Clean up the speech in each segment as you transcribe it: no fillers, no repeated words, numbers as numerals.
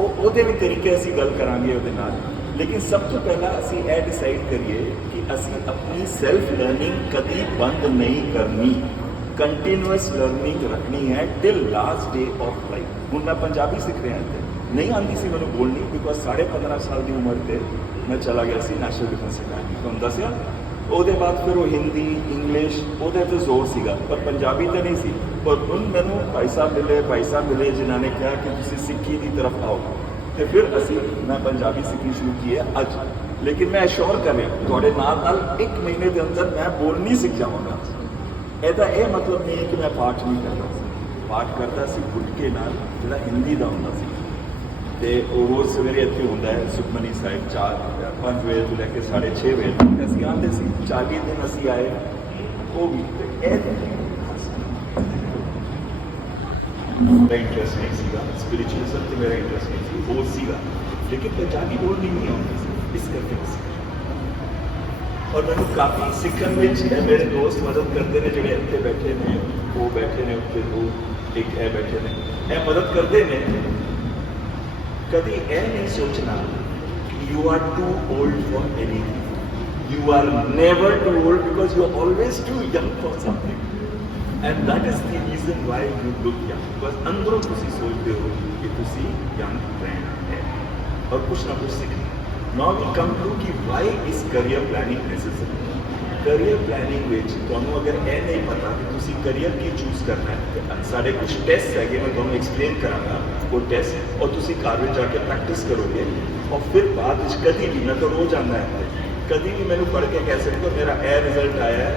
ਉਹਦੇ ਵੀ ਤਰੀਕੇ ਅਸੀਂ ਗੱਲ ਕਰਾਂਗੇ ਉਹਦੇ ਨਾਲ। ਲੇਕਿਨ ਸਭ ਤੋਂ ਪਹਿਲਾਂ ਅਸੀਂ ਇਹ ਡਿਸਾਈਡ ਕਰੀਏ ਕਿ ਅਸੀਂ ਆਪਣੀ ਸੈਲਫ ਲਰਨਿੰਗ ਕਦੀ ਬੰਦ ਨਹੀਂ ਕਰਨੀ, ਕੰਟੀਨਿਊਅਸ ਲਰਨਿੰਗ ਰੱਖਣੀ ਹੈ till last day of life. ਹੁਣ ਮੈਂ ਪੰਜਾਬੀ ਸਿੱਖ ਰਿਹਾ ਤੇ ਨਹੀਂ ਆਉਂਦੀ ਸੀ ਮੈਨੂੰ ਬੋਲਣੀ, ਬਿਕੋਜ਼ 15.5 ਸਾਲ ਦੀ ਉਮਰ ਤੇ ਮੈਂ ਚਲਾ ਗਿਆ ਸੀ ਨੈਸ਼ਨਲ ਡਿਫੈਂਸ ਅਕੈਡਮੀ, ਤੁਹਾਨੂੰ ਦੱਸਿਆ। ਉਹਦੇ ਬਾਅਦ ਫਿਰ ਉਹ ਹਿੰਦੀ ਇੰਗਲਿਸ਼ ਉਹਦੇ 'ਤੇ ਜ਼ੋਰ ਸੀਗਾ, ਪਰ ਪੰਜਾਬੀ ਤਾਂ ਨਹੀਂ ਸੀ। ਪਰ ਹੁਣ ਮੈਨੂੰ ਭਾਈ ਸਾਹਿਬ ਮਿਲੇ ਜਿਨ੍ਹਾਂ ਨੇ ਕਿਹਾ ਕਿ ਤੁਸੀਂ ਸਿੱਖੀ ਦੀ ਤਰਫ ਆਓ, ਤੇ ਫਿਰ ਮੈਂ ਪੰਜਾਬੀ ਸਿੱਖਣੀ ਸ਼ੁਰੂ ਕੀ ਹੈ ਅੱਜ। ਲੇਕਿਨ ਮੈਂ ਅਸ਼ੋਰ ਕਰ ਰਿਹਾ ਤੁਹਾਡੇ ਨਾਲ 1 ਮਹੀਨੇ ਦੇ ਅੰਦਰ ਮੈਂ ਬੋਲਣੀ ਸਿੱਖ ਜਾਵਾਂਗਾ। ਇਹਦਾ ਇਹ ਮਤਲਬ ਨਹੀਂ ਹੈ ਕਿ ਮੈਂ ਪਾਠ ਨਹੀਂ ਕਰਦਾ ਸੀ, ਪਾਠ ਕਰਦਾ ਸੀ ਗੁਟਕੇ ਨਾਲ, ਜਿਹੜਾ ਹਿੰਦੀ ਦਾ ਹੁੰਦਾ ਸੀ। ਤੇ ਉਹ ਰੋਜ਼ ਸਵੇਰੇ ਇੱਥੇ ਹੁੰਦਾ ਹੈ ਸੁਖਮਨੀ ਸਾਹਿਬ 5 ਵਜੇ ਤੋਂ ਲੈ ਕੇ 6:30 ਵਜੇ ਤੱਕ ਅਸੀਂ ਆਉਂਦੇ ਸੀ। 40 ਦਿਨ ਅਸੀਂ ਆਏ, ਉਹ ਵੀ ਮੇਰਾ ਇੰਟਰਸਟ ਨਹੀਂ ਸੀਗਾ ਸਪਿਰਿਚੁਅਲਿਜ਼ਮ ਤੇ, ਮੇਰਾ ਇੰਟਰਸਟ ਨਹੀਂ ਸੀ ਹੋਰ ਸੀਗਾ, ਲੇਕਿਨ ਪੰਜਾਬੀ ਬੋਲਣੀ ਨਹੀਂ ਆਉਂਦੀ ਸੀ, ਇਸ ਕਰਕੇ ਔਰ ਮੈਨੂੰ ਕਾਫੀ ਸਿੱਖਣ ਵਿੱਚ ਮੇਰੇ ਦੋਸਤ ਮਦਦ ਕਰਦੇ ਨੇ, ਜਿਹੜੇ ਇੱਥੇ ਬੈਠੇ ਨੇ, ਉਹ ਬੈਠੇ ਨੇ ਉੱਤੇ, ਉਹ ਇੱਕ ਇਹ ਬੈਠੇ ਨੇ, ਇਹ ਮਦਦ ਕਰਦੇ ਨੇ। कभी यह नहीं सोचना you are too old for anything. You are never too old because you are always too young for something. And that is the reason why you look young. Because अंदरों तुसी सोचते हो कि तुसी young रहना है और कुछ ना कुछ सीखना। Now we come to कि why is career planning necessary? Career planning ਵਿੱਚ ਤੁਹਾਨੂੰ ਅਗਰ ਇਹ ਨਹੀਂ ਪਤਾ ਕਿ ਤੁਸੀਂ ਕਰੀਅਰ ਕੀ ਚੂਜ਼ ਕਰਨਾ ਹੈ, ਸਾਡੇ ਕੁਝ ਟੈਸਟ ਹੈਗੇ, ਮੈਂ ਤੁਹਾਨੂੰ ਐਕਸਪਲੇਨ ਕਰਾਂਗਾ ਉਹ ਟੈਸਟ, ਔਰ ਤੁਸੀਂ ਘਰ ਵਿੱਚ ਜਾ ਕੇ ਪ੍ਰੈਕਟਿਸ ਕਰੋਗੇ। ਔਰ ਫਿਰ ਬਾਅਦ ਵਿੱਚ ਕਦੀ ਵੀ, ਮੈਂ ਤਾਂ ਰੋਜ਼ ਆਉਂਦਾ ਹੈ, ਕਦੀ ਵੀ ਮੈਨੂੰ ਪੜ੍ਹ ਕੇ ਕਹਿ ਸਕਦੇ ਹੋ ਮੇਰਾ ਇਹ ਰਿਜ਼ਲਟ ਆਇਆ ਹੈ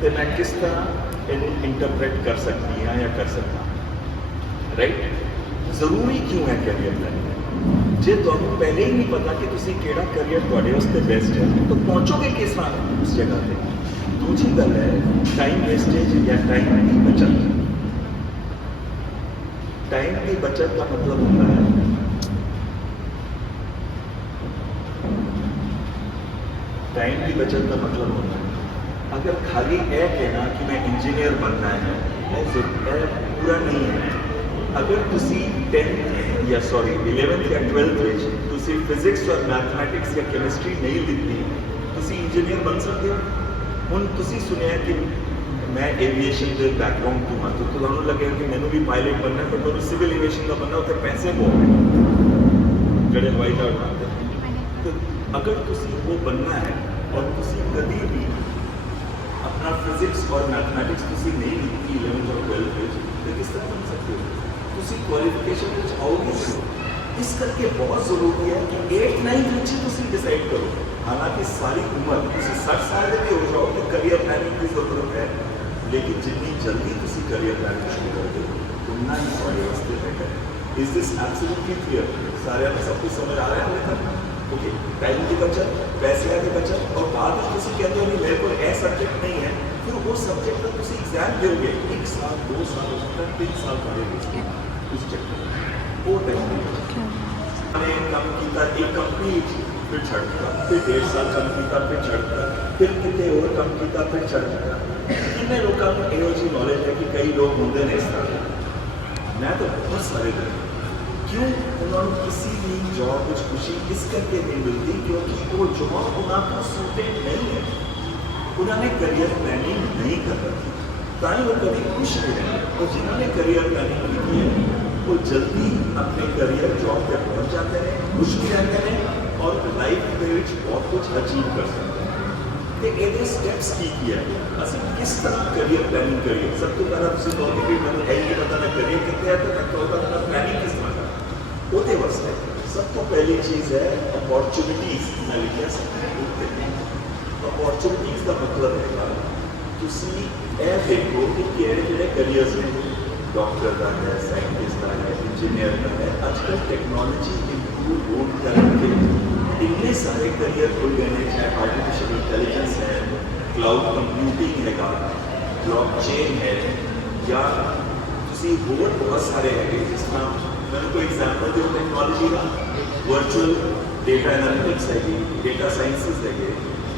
ਤੇ ਮੈਂ ਕਿਸ ਤਰ੍ਹਾਂ ਇਹਨੂੰ ਇੰਟਰਪ੍ਰੇਟ ਕਰ ਸਕਦੀ ਹਾਂ ਜਾਂ ਕਰ ਸਕਦਾ, ਰਾਈਟ। ਜ਼ਰੂਰੀ ਕਿਉਂ ਹੈ ਕਰੀਅਰ ਪਲਾਨਿੰਗ? ਜੇ ਤੁਹਾਨੂੰ ਪਹਿਲੇ ਹੀ ਨਹੀਂ ਪਤਾ ਕਿ ਤੁਸੀਂ ਕਿਹੜਾ ਕਰੀਅਰ ਤੁਹਾਡੇ ਵਾਸਤੇ ਬੈਸਟ ਹੈ ਤਾਂ ਪਹੁੰਚੋਗੇ ਕਿਸ ਤਰ੍ਹਾਂ ਉਸ ਜਗ੍ਹਾ ਤੇ। ਦੂਜੀ ਗੱਲ ਹੈ ਟਾਈਮ ਵੇਸਟੇਜ ਜਾਂ ਟਾਈਮ ਦੀ ਬਚਤ। ਟਾਈਮ ਦੀ ਬਚਤ ਦਾ ਮਤਲਬ ਹੁੰਦਾ ਹੈ अगर खाली यह कहना कि मैं इंजीनियर बनना है, पूरा नहीं है। अगर तुसी 10th या 11th या 12th ਵਿੱਚ ਤੁਸੀਂ ਫਿਜ਼ਿਕਸ और मैथमैटिक्स या केमिस्ट्री नहीं लिखी, ਤੁਸੀਂ इंजीनियर बन सकते हो। ਹੁਣ ਤੁਸੀਂ ਸੁਣਿਆ ਕਿ मैं एविएशन के बैकग्राउंड ਤੋਂ ਹਾਂ, तो ਤੁਹਾਨੂੰ ਲੱਗेगा कि मैंने भी पायलट बनना है, पर मैंने सिविल एविएशन का बनना, उत्थे पैसे बहुत हैं ਜਿਹੜੇ ਹਵਾਈ ਜਹਾਜ਼ ਬਣਾਉਂਦੇ। तो अगर ਤੁਸੀਂ वो बनना है और ਤੁਸੀਂ कभी भी अपना फिजिक्स और मैथमैटिक्स ਤੁਸੀਂ नहीं लिखी 11th और 12th ਵਿੱਚ, तो किस तरह बन सकते हो? ਤੁਸੀਂ क्वालिफिकेशन ਵਿੱਚ आओगे नहीं। इस करके बहुत ज़रूरी है कि 8th 9th ਵਿੱਚ ਤੁਸੀਂ डिसाइड करो। हालांकि सारी उम्र ਤੁਸੀਂ 60 साल ਦੇ भी हो जाओ तो करियर प्लानिंग की ज़रूरत है, लेकिन जितनी जल्दी ਤੁਸੀਂ करियर प्लानिंग शुरू करते हो उतना ही ਤੁਹਾਡੇ ਵਾਸਤੇ बेहतर है। Is this absolutely clear? सारे आप सब कुछ समझ आ रहा है अभी तक? ओके, टाइम की बचत, पैसे की बचत, और बाद में किसी कहते हो नहीं मेरे को ऐसा सब्जेक्ट नहीं है, फिर वो सब्जेक्ट का तुम एग्जाम दोगे 1 साल 2 साल हो सकता है 3 साल पढ़ेंगे उस चक्कर वो टाइम मैंने कम किया एक कंपनी फिर छड़ता, फिर 1.5 साल कम किया, फिर छड़ता, फिर कितने और कम किया, फिर छड़ता। कितने लोगों को ਇਹੋ ਜਿਹੀ नॉलेज है कि कई लोग होंगे ने इस तरह। मैं तो बहुत सारे लोग क्यों उन्होंने किसी भी जॉब कुछ खुशी इस करके नहीं मिलती क्योंकि वो जॉब उन्होंने सूटेड नहीं है, उन्होंने करियर प्लानिंग नहीं कर रखी, ताकि वो कभी खुश नहीं रहे। तो जिन्होंने करियर प्लानिंग की है वो जल्दी अपने करियर जॉब तक पहुँच जाते हैं, खुश भी रहते हैं और लाइफ के बहुत कुछ अचीव कर सकते हैं। तो ये स्टेप्स की है असं किस तरह करियर प्लानिंग करिए। सब तो पहला तुम कहोगे कि मैं यही पता मैं करियर कितने है तो मैं कहूँगा प्लानिंग किस तरह ਉਹਦੇ ਵਾਸਤੇ ਸਭ ਤੋਂ ਪਹਿਲੀ ਚੀਜ਼ ਹੈ ਅਪੋਰਚੁਨਿਟੀਜ਼। ਮੈਂ ਲਿਖਿਆ ਸੀ ਅਪੋਰਚੁਨਿਟੀਜ਼ ਦਾ ਮਤਲਬ ਹੈਗਾ ਤੁਸੀਂ ਇਹ ਦੇਖੋ ਕਿ ਕਿਹੜੇ ਕਰੀਅਰਸ ਨੇ। ਡਾਕਟਰ ਦਾ ਹੈ, ਸਾਇੰਟਿਸਟ ਦਾ ਹੈ, ਇੰਜੀਨੀਅਰ ਦਾ ਹੈ। ਅੱਜ ਕੱਲ੍ਹ ਟੈਕਨੋਲੋਜੀ ਇੰਪਰੂਵ ਹੋਣ ਕਰਕੇ ਇੰਨੇ ਸਾਰੇ ਕਰੀਅਰ ਖੁੱਲ੍ਹ ਗਏ ਨੇ, ਚਾਹੇ ਆਰਟੀਫਿਸ਼ੀਅਲ ਇੰਟੈਲੀਜੈਂਸ ਹੈ, ਕਲਾਊਡ ਕੰਪਿਊਟਿੰਗ ਹੈਗਾ, ਬਲੌਕਚੇਨ ਹੈ, ਜਾਂ ਤੁਸੀਂ ਹੋਰ ਬਹੁਤ ਸਾਰੇ ਹੈਗੇ। ਜਿਸ ਤਰ੍ਹਾਂ मैंने कोई एग्जाम्पल दो टेक्नोलॉजी का, वर्चुअल डेटा एनालिटिक्स है, डेटा साइंसिस है,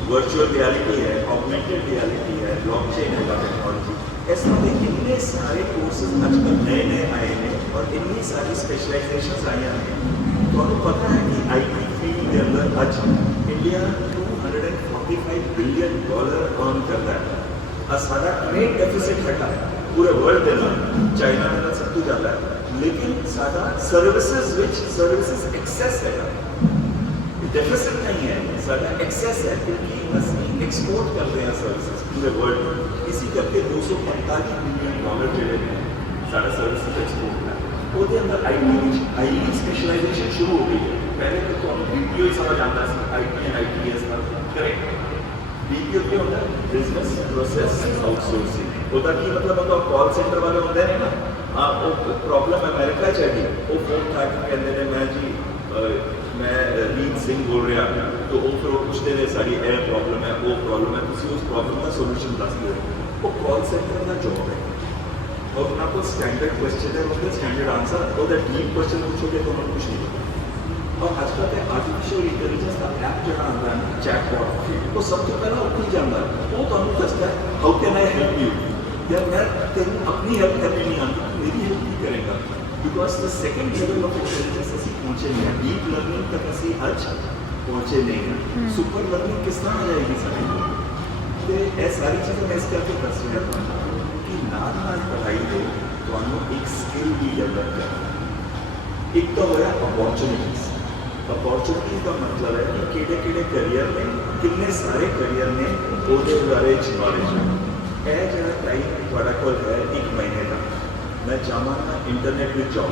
वर्चुअल रियलिटी है, ऑगमेंटेड रियलिटी है, ब्लॉकचेन है टेक्नोलॉजी। ऐसे में इतने सारे कोर्सेज आजकल नए नए आए हैं और इतनी सारी स्पेशलाइजेशन आई हैं। ਤੁਹਾਨੂੰ ਪਤਾ ਹੈ ਕਿ ਆਈਟੀ ਫੀਲਡ ਦੇ ਅੰਦਰ ਅੱਜ ਇੰਡੀਆ $245 ਬਿਲੀਅਨ ਅਰਨ ਕਰਦਾ ਹੈ। ਆ ਸਾਡਾ ਟ੍ਰੇਡ ਡੈਫਿਸਿਟ ਹੈਗਾ ਪੂਰੇ ਵਰਲਡ ਦੇ ਨਾਲ, ਚਾਈਨਾ ਦੇ ਨਾਲ ਸਭ ਤੋਂ ਜ਼ਿਆਦਾ ਹੈ, ਲੇਕਿਨ ਸਾਡਾ ਸਰਵਿਸਿਜ਼ ਵਿੱਚ ਸਰਵਿਸਿਜ਼ ਐਕਸੈਸ ਹੈਗਾ, ਡੈਫਿਸਿਟ ਨਹੀਂ ਹੈ, ਸਾਡਾ ਐਕਸੈਸ ਹੈ ਕਿਉਂਕਿ ਅਸੀਂ ਐਕਸਪੋਰਟ ਕਰ ਰਹੇ ਹਾਂ ਸਰਵਿਸਿਜ਼ ਪੂਰੇ ਵਰਲਡ ਨੂੰ। ਇसी ਕਰਕੇ $245 ਬਿਲੀਅਨ ਜਿਹੜੇ ਨੇ ਸਾਡਾ ਸਰਵਿਸਿਜ਼ ਐਕਸਪੋਰਟ ਹੈ, ਉਹਦੇ ਅੰਦਰ ਆਈਟੀ ਵਿੱਚ ਆਈਟੀ ਸਪੈਸ਼ਲਾਈਜੇਸ਼ਨ ਸ਼ੁਰੂ ਹੋ ਗਈ ਹੈ। ਪਹਿਲੇ ਤਾਂ ਤੁਹਾਨੂੰ BPO ਹੀ ਸਮਝ ਆਉਂਦਾ ਸੀ, ਆਈਟੀ ਐਂਡ ITES ਨਾਲ, ਕਰੈਕਟ। BPO ਕੀ ਹੁੰਦਾ? Business process outsourcing. ਉਹਦਾ ਕੀ ਮਤਲਬ ਹੁੰਦਾ? ਕਾਲ ਸੈਂਟਰ ਵਾਲੇ ਹੁੰਦੇ ਨੇ ਨਾ, ਹਾਂ, ਉਹ ਪ੍ਰੋਬਲਮ ਅਮਰੀਕਾ 'ਚ ਹੈਗੀ, ਉਹ ਫੋਨ ਕਰ ਕੇ ਕਹਿੰਦੇ ਨੇ ਮੈਂ ਜੀ ਮੈਂ ਰੀਤ ਸਿੰਘ ਬੋਲ ਰਿਹਾ, ਤਾਂ ਉਹ ਫਿਰ ਉਹ ਪੁੱਛਦੇ ਨੇ ਸਾਡੀ ਇਹ ਪ੍ਰੋਬਲਮ ਹੈ, ਉਹ ਪ੍ਰੋਬਲਮ ਹੈ, ਤੁਸੀਂ ਉਸ ਪ੍ਰੋਬਲਮ ਦਾ ਸੋਲੂਸ਼ਨ ਦੱਸ ਦਿਓ। ਉਹ ਕਾਲ ਸੈਂਟਰ ਦਾ ਜੋਬ ਹੈ, और अपना को स्टैंडर्ड क्वेश्चन है, मतलब स्टैंडर्ड आंसर, और दैट डीप क्वेश्चन पूछोगे तो हम कुछ नहीं होगा। और आजकल के आर्टिफिशियल इंटेलिजेंस का ऐप जो आता है ना, चैटबॉट, वो सबसे पहला ऊपर जाता है, वो तो हमें दसता है how can I help you, या मैं तेन अपनी हेल्प करने नहीं आती, मेरी हेल्प नहीं करेगा, because the second level of intelligence असी पहुंचे नहीं है, डीप लर्निंग तक असी आज पहुंचे नहीं है। सुपर लर्निंग किस तरह आ जाएगी सारी, तो ये सारी चीज़ें मैं इस करके दस रहा था कि नाल पढ़ाई दे तो एक स्किल भी डेवलप करना। एक तो होया अपॉर्चुनिटीज। अपॉर्चुनिटीज का मतलब है कि किहड़े किहड़े करियर ने, कितने सारे करियर ने ਉਹਦੇ ਬਾਰੇ ਨੌਲੇਜ ਹੈ। ਇਹ ਜਿਹੜਾ ਟਾਈਮ ਤੁਹਾਡਾ ਕੋਲ ਹੈ 1 ਮਹੀਨੇ ਦਾ, ਮੈਂ ਚਾਹਾਂਗਾ ਇੰਟਰਨੈਟ ਵਿੱਚ ਜਾਓ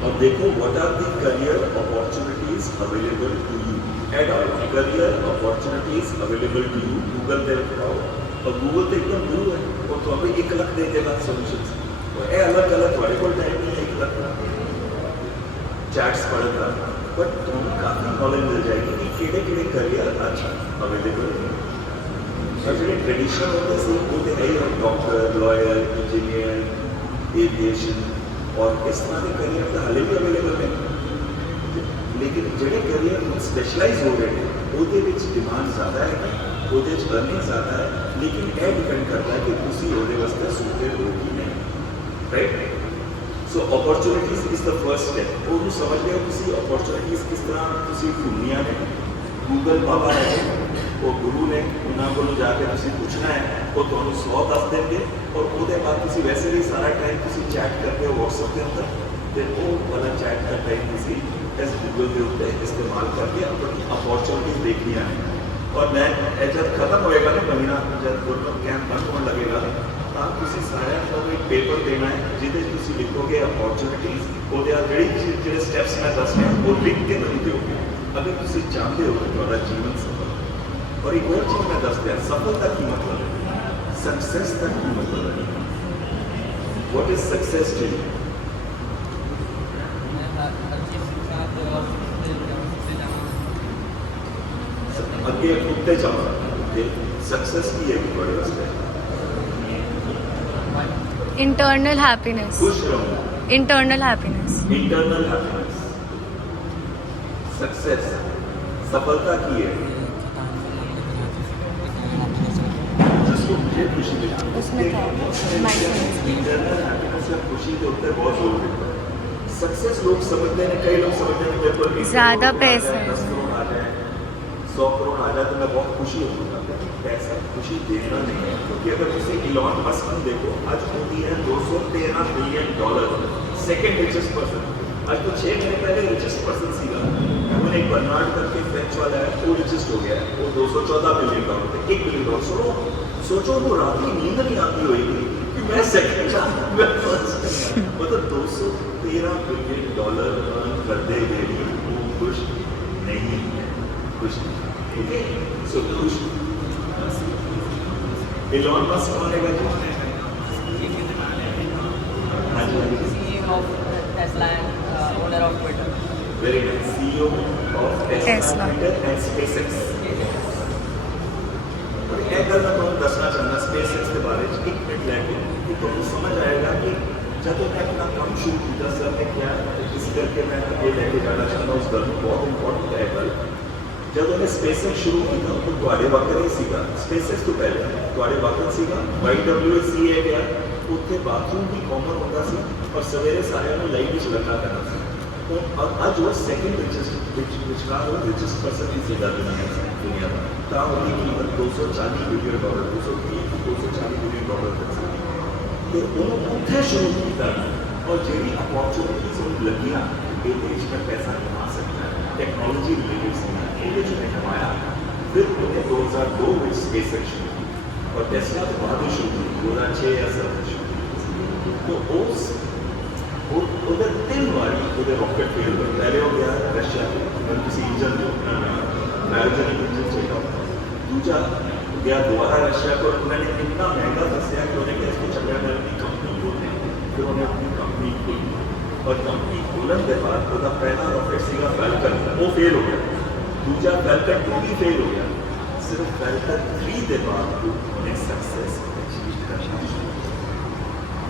और देखो what are the career opportunities available to you, add on career opportunities available to you, Google पे रखो और Google तो एकदम गुरु है, और तो अभी 1 लाख दे देगा सॉल्यूशंस, और ये अलग अलग तुम्हारे को टाइम नहीं है 1 लाख चैट्स पढ़ेगा, बट तुम्हें काफ़ी नॉलेज मिल जाएगी कि केड़े केड़े करियर अच्छा अवेलेबल है। और जो ट्रेडिशनल होते हैं वो तो है ही, डॉक्टर, लॉयर, इंजीनियर, एविएशन और इस तरह के करियर तो हाले भी अवेलेबल है, लेकिन जोड़े करियर स्पैशलाइज हो रहे हैं ਉਹਦੇ ਵਿੱਚ डिमांड ज़्यादा है, ਉਹਦੇ ਵਿੱਚ अर्निंग ज़्यादा है, लेकिन यह डिपेंड करता है कि ਤੁਸੀਂ ਉਹਦੇ ਵਾਸਤੇ suited ਹੋ कि नहीं, right. So opportunities is the first step. ਉਹਨੂੰ ਸਮਝ ਲਿਓ ਤੁਸੀਂ अपॉर्चुनिटीज किस तरह ਤੁਸੀਂ ਢੂੰढਣੀਆਂ ਨੇ। गूगल बाबा है, वो गुरु ने, उन्होंने को जाके तुसी पूछना है, वो तुहानू 100 दस देंगे, और उसके बाद तुसी वैसे भी सारा टाइम तुसी चैट करते हो व्हाट्सएप के अंदर, तो वो वाला चैट का टाइम तुसी इस गूगल के उत्ते इस्तेमाल करके अपनी अपॉर्चुनिटीज देखनी है। और मैं जब खत्म होएगा ना महीना, जब गुरमत कैंप बंद होने लगेगा, तो तुसी सारे को एक पेपर देना है जिहदे तुसी लिखोगे अपॉर्चुनिटीज, ਉਹਦੇ ਜਿਹੜੇ स्टैप्स मैं दस रहा वो लिख के नहीं दोगे अगर तुसी चाहते हो कि तुम्हारा जीवन सफल। और एक और चीज मैं दस दिया, सफलता की मतलब है, सक्सेस का की मतलब है, what is success to you? अगे उठते जाओ, सक्सेस की है बड़े वास्ते इंटरनल हैप्पीनेस, खुश रहो, internal happiness, internal happiness. Success सफलता की है जिसको मुझे खुशी मिलती है, उसमें क्या है? माइंडफुलनेस। इंटरनल हैप्पीनेस या खुशी के ऊपर बहुत जोर देता है। सक्सेस लोग समझते हैं, कई लोग समझते हैं मेरे को ज़्यादा पैसे 10 करोड़ आ जाए, 100 करोड़ आ जाए तो मैं बहुत खुशी होऊंगा। पैसा खुशी देना नहीं है, क्योंकि अगर उसे इलॉन मस्क को देखो, आज मोदी है $213 बिलियन, सेकेंड रिचेस्ट पर्सन। आज तो 6 महीने पहले रिचेस्ट पर्सन सीगा, उन्हें एक बर्नार्ड करके फ्रेंच वाला है, वो रिचेस्ट हो गया है, वो $214 बिलियन थे, $1 बिलियन। सोचो वो रात की नींद नहीं आती होगी कि मैं सेकेंड मतलब $213 बिलियन अर्न कर दे गए, वो खुश नहीं है, खुश ठीक है। सो खुश इलॉन मस्क कौन है भाई? हाँ जी, CEO of Tesla and owner of Twitter. Very nice, CEO of Tesla, Twitter and SpaceX। अगर मैं तुम दसना चाहना SpaceX के बारे में 1 मिनट लेके, कि तुम समझ आएगा कि जब मैं अपना काम शुरू किया, सर ने क्या इस करके मैं ये लेके जाना चाहता हूँ, उस घर में बहुत इंपॉर्टेंट है। कल जब उन्हें SpaceX शुरू किया तो ਤੁਹਾਡੇ ਵਕਰ ਹੀ ਸੀਗਾ, SpaceX ਤੋਂ ਪਹਿਲੇ ਤੁਹਾਡੇ ਵਕਰ ਸੀਗਾ YWCA ਗਿਆ, ਉੱਥੇ ਬਾਥਰੂਮ ਵੀ ਕਾਮਨ ਹੁੰਦਾ ਸੀ, ਔਰ ਸਵੇਰੇ ਸਾਰਿਆਂ ਨੂੰ ਲਾਈਟ ਵਿੱਚ ਲੱਗਾ ਕਰਨਾ ਸੀ। और आज वो सेकंड richest person is दुनिया में ਤਾਂ ਉਹਦੀ ਕੀਮਤ $240 ਬਿਲੀਅਨ $240 ਬਿਲੀਅਨ ਤੱਕ ਸੀ ਤੇ ਉਹਨੂੰ ਉੱਥੇ ਸ਼ੁਰੂ ਕੀਤਾ ਔਰ ਜਿਹੜੀ ਅਪੋਰਚੁਨਿਟੀਜ਼ ਉਹਨੂੰ ਲੱਗੀਆਂ ਇਹ ਦੇਸ਼ ਦਾ ਪੈਸਾ ਕਮਾ ਸਕਦਾ ਹੈ ਟੈਕਨੋਲੋਜੀ ਰਿਲੇਟਡ ਸੀ ਉਹਦੇ ਚ ਉਹਨੇ ਕਮਾਇਆ ਫਿਰ ਉਹਨੇ 2002 ਵਿੱਚ ਸਪੇਸ ਐਕਸ਼ਨ और टेस्ला तो बाद ही शुरू हुई 2006 या 2007 शुरू तो उधर 3 बारी उधर रॉकेट फेल हुए पहले हो गया रशिया में किसी इंजन जो क्रायोजेनिक इंजन चाहिए दूसरा गया दोबारा रशिया को उन्होंने इतना महंगा दसिया कि उन्हें क्या इसको चल रहा है अपनी कंपनी खोलने फिर उन्हें अपनी कंपनी खोली और कंपनी खोलने के बाद उसका पहला रॉकेट सीगा फैल्कन वो फेल हो गया दूसरा फैल्कन 2 भी फेल हो गया सिर्फ फैल्कन 3 के बाद उन्हें सक्सेस अचीव करना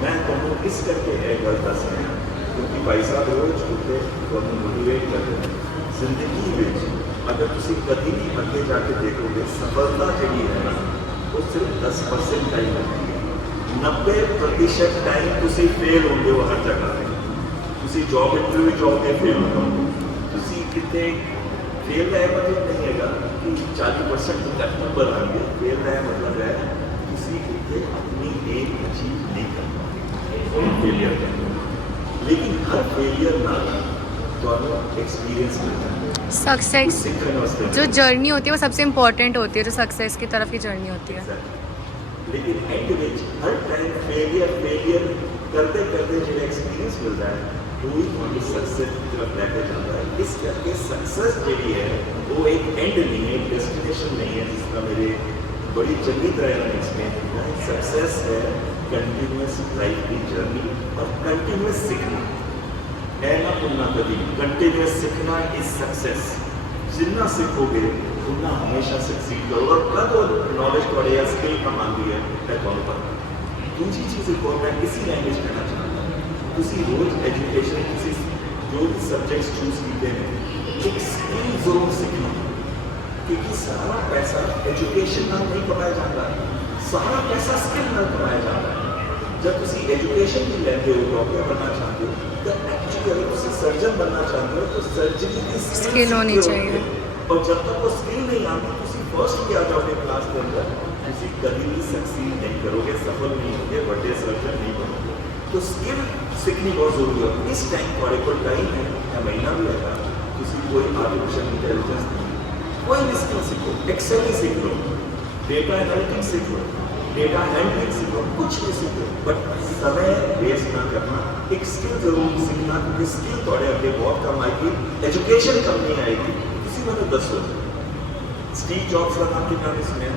मैं तुमको इस करके है गल दस रहा क्योंकि भाई साहब रोज उठे तुम मोटिवेट करते हैं जिंदगी में अगर तुम कभी भी अगे जाके देखोगे सफलता जी है ना वो सिर्फ 10% टाइम लगती है 90% टाइम तुम फेल होंगे हो हर जगह तुम जॉब इंटरव्यू जाओगे फेल होगे कितने फेल का मतलब नहीं है कि 40% तक नंबर आएंगे फेल का मतलब है किसी कितने अपनी एम अचीव नहीं कर पाएंगे फेलियर करना लेकिन हर फेलियर ना तो एक्सपीरियंस मिलता है सक्सेस जो जर्नी होती है वो सबसे इम्पोर्टेंट होती है जो सक्सेस की तरफ की जर्नी होती है लेकिन and which her time failure करते करते जो एक्सपीरियंस मिलता है वो ही सक्सेस की तरफ लेकर जाता है इस करके सक्सेस जी है वो एक एंड नहीं है डेस्टिनेशन नहीं है जिसका मेरे बड़ी चंगी तरह एक्सप्लेन किया है सक्सेस है कंटिन्यूस लाइफ की जर्नी और कंटिन्यूस सीखना है ना भूलना कभी कंटिन्यूस सीखना इज सक्सेस जितना सीखोगे उतना हमेशा सक्सीड करो और कब नॉलेज थोड़े या स्किल कम आती है ਤੁਹਾਨੂੰ पता दूसरी चीज़ एक और मैं इसी लैंग्वेज कहना चाहता हूँ तुसी रोज एजुकेशन किसी जो भी सब्जेक्ट्स चूज किए हैं एक स्किल जरूर सीखना क्योंकि सारा पैसा एजुकेशन नाल नहीं कमाया जाता सारा पैसा स्किल नाल कमाया जाता है जब तुसी एजुकेशन भी लेते हो डॉक्टर बनना चाहते हो तो एक्चुअली अगर तुसी सर्जन बनना चाहते हो तो सर्जरी की स्किल होनी चाहिए और जब तक वो स्किल नहीं आती तुसी फर्स्ट भी आ जाओगे क्लास के अंदर तुसी कभी भी सक्सीड नहीं करोगे सफल नहीं होगे बड़े सर्जन नहीं बनोगे तो स्किल सीखनी बहुत जरूरी है इस टाइम थोड़े को टाइम है या महीना भी लगा तुसी कोई आर्टिफिशियल इंटेलिजेंस नहीं कोई भी स्किल सीखो एक्सेल ही सीख लो डेटा एनालिटिक्स सीख लो डेटा हैंडलिंग सीखो कुछ भी सीखो बट समय वेस्ट ना करना एक स्किल जरूर सीखना क्योंकि स्किल थोड़े अगे बहुत कम आएगी एजुकेशन कम नहीं आएगी किसी मैंने दसो स्टीव जॉब्स का नाम कितना नहीं सुने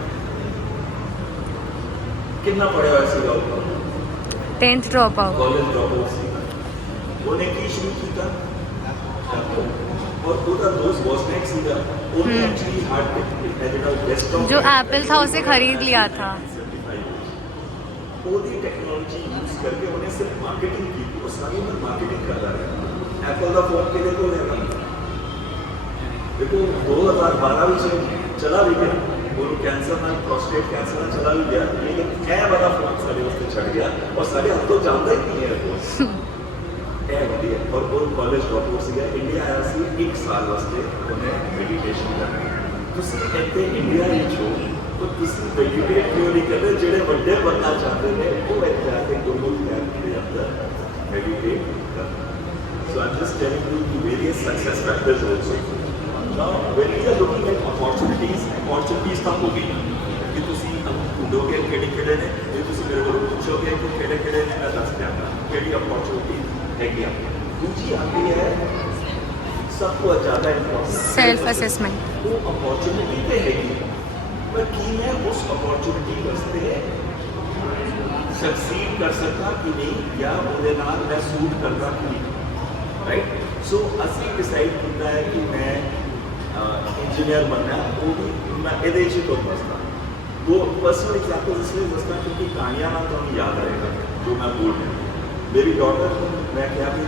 कितना पढ़े हुआ सीगा 10th drop out college drop out सीगा उन्हें की शुरू किया और उसका दोस्त बॉसनेक सीगा उन्हें एक्चुअली हार्ड एडिटर डेस्कटॉप जो एप्पल था उसे खरीद लिया था ओदी टेक्नोलॉजी यूज करके उन्हें सिर्फ मार्केटिंग की वो सारी में मार्केटिंग कर रहा है एप्पल का फोन के लिए तो लेगा देखो 2012 में चला भी गया वो कैंसर में प्रोस्टेट कैंसर में चला भी गया लेकिन क्या बड़ा फोन सारे उससे चढ़ गया और सारे हम तो जानते ही नहीं है वो क्या बढ़िया और वो कॉलेज ड्रॉप आउट से गया इंडिया आया सी 1 साल वास्ते उन्हें मेडिटेशन करना तुसी कहते इंडिया ही छो तो तुसी मेडिटेट क्यों नहीं करते जेड़े बड़े बनना चाहते हैं वो ऐसे आके गुरुमुख ज्ञान के अंदर मेडिटेट करना so I am just telling you the various success factors also now when we are looking at opportunities ਤਾਂ ਹੋ ਗਈ ਕਿ ਤੁਸੀਂ ਢੂੰਡੋਗੇ ਕਿਹੜੇ ਨੇ ਜੇ ਤੁਸੀਂ ਮੇਰੇ ਕੋਲ ਪੁੱਛੋਗੇ ਕਿ ਕਿਹੜੇ ਨੇ ਮੈਂ ਦੱਸ ਦਿਆਂਗਾ ਕਿਹੜੀ opportunity ਹੈਗੀ ਆ ਦੂਜੀ ਆਉਂਦੀ ਹੈ ਸਭ ਤੋਂ ਜ਼ਿਆਦਾ ਇੰਪੋਰਟੈਂਟ सेल्फ असेसमेंट ਉਹ opportunity ਤੇ ਹੈਗੀ ਪਰ ਕੀ ਮੈਂ ਉਸ opportunity ਵਾਸਤੇ ਸਕਸੀਡ ਕਰ ਸਕਦਾ ਕਿ ਨਹੀਂ ਜਾਂ ਉਹਦੇ ਨਾਲ ਮੈਂ ਸੂਟ ਕਰਦਾ ਕਿ ਨਹੀਂ ਰਾਈਟ ਸੋ ਅਸੀਂ ਡਿਸਾਈਡ ਕੀਤਾ ਹੈ ਕਿ ਮੈਂ इंजीनियर बनना है वो भी मैं ये तो बसता वो पर्सनल एग्जाम्पल इसलिए बसता क्योंकि कहानियाँ ना तो हमें याद रहेगा जो मैं बोल रहा हूँ मेरी डॉटर मैं क्या भी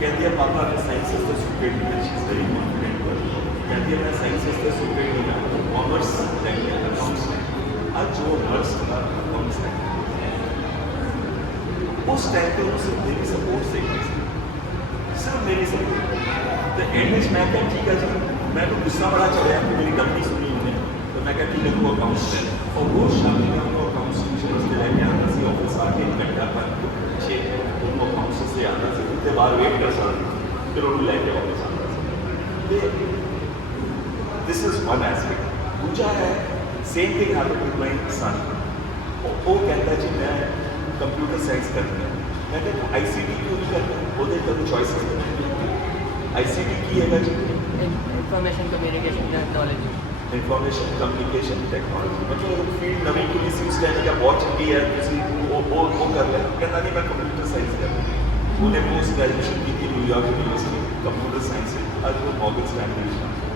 कहती है पापा मैं साइंस से सुपरेट नहीं शी इज वेरी कॉन्फिडेंट कहती है मैं साइंस से सुपरेट नहीं मैं कॉमर्स लेंगे अकाउंट्स में आज जो नर्स था अकाउंट्स में उस टाइम पे उसे मेरी सपोर्ट से सिर्फ मेरी सही तो एंड में मैं क्या ठीक है जी मैं तो गुस्सा बड़ा चढ़िया कि मेरी गलती सुनी उन्हें तो मैं क्या ठीक है तू अकाउंट्स ले और वो शाम में उनको अकाउंट्स से लेके आना सी ऑफिस आके एक घंटा पर छे उनको अकाउंट्स से आना सी उसके बाद वेट कर सकते फिर उन्हें लेके ऑफिस आना see this is one aspect दूसरा है same thing happened with my son वो कहता है जी मैं कंप्यूटर साइंस करना है मैं कहता हूँ ICT क्यों नहीं करना वो देखता तो चॉइसेस ICT की है जी information communication technology information communication technology मतलब फील्ड नवी खुली सी उस टाइम क्या बहुत चंगी है किसी वो कर ले कहता नहीं मैं कंप्यूटर साइंस कर रहा उन्हें पोस्ट ग्रेजुएशन की थी न्यूयॉर्क यूनिवर्सिटी कंप्यूटर साइंस से आज वो मॉर्गन स्टैनली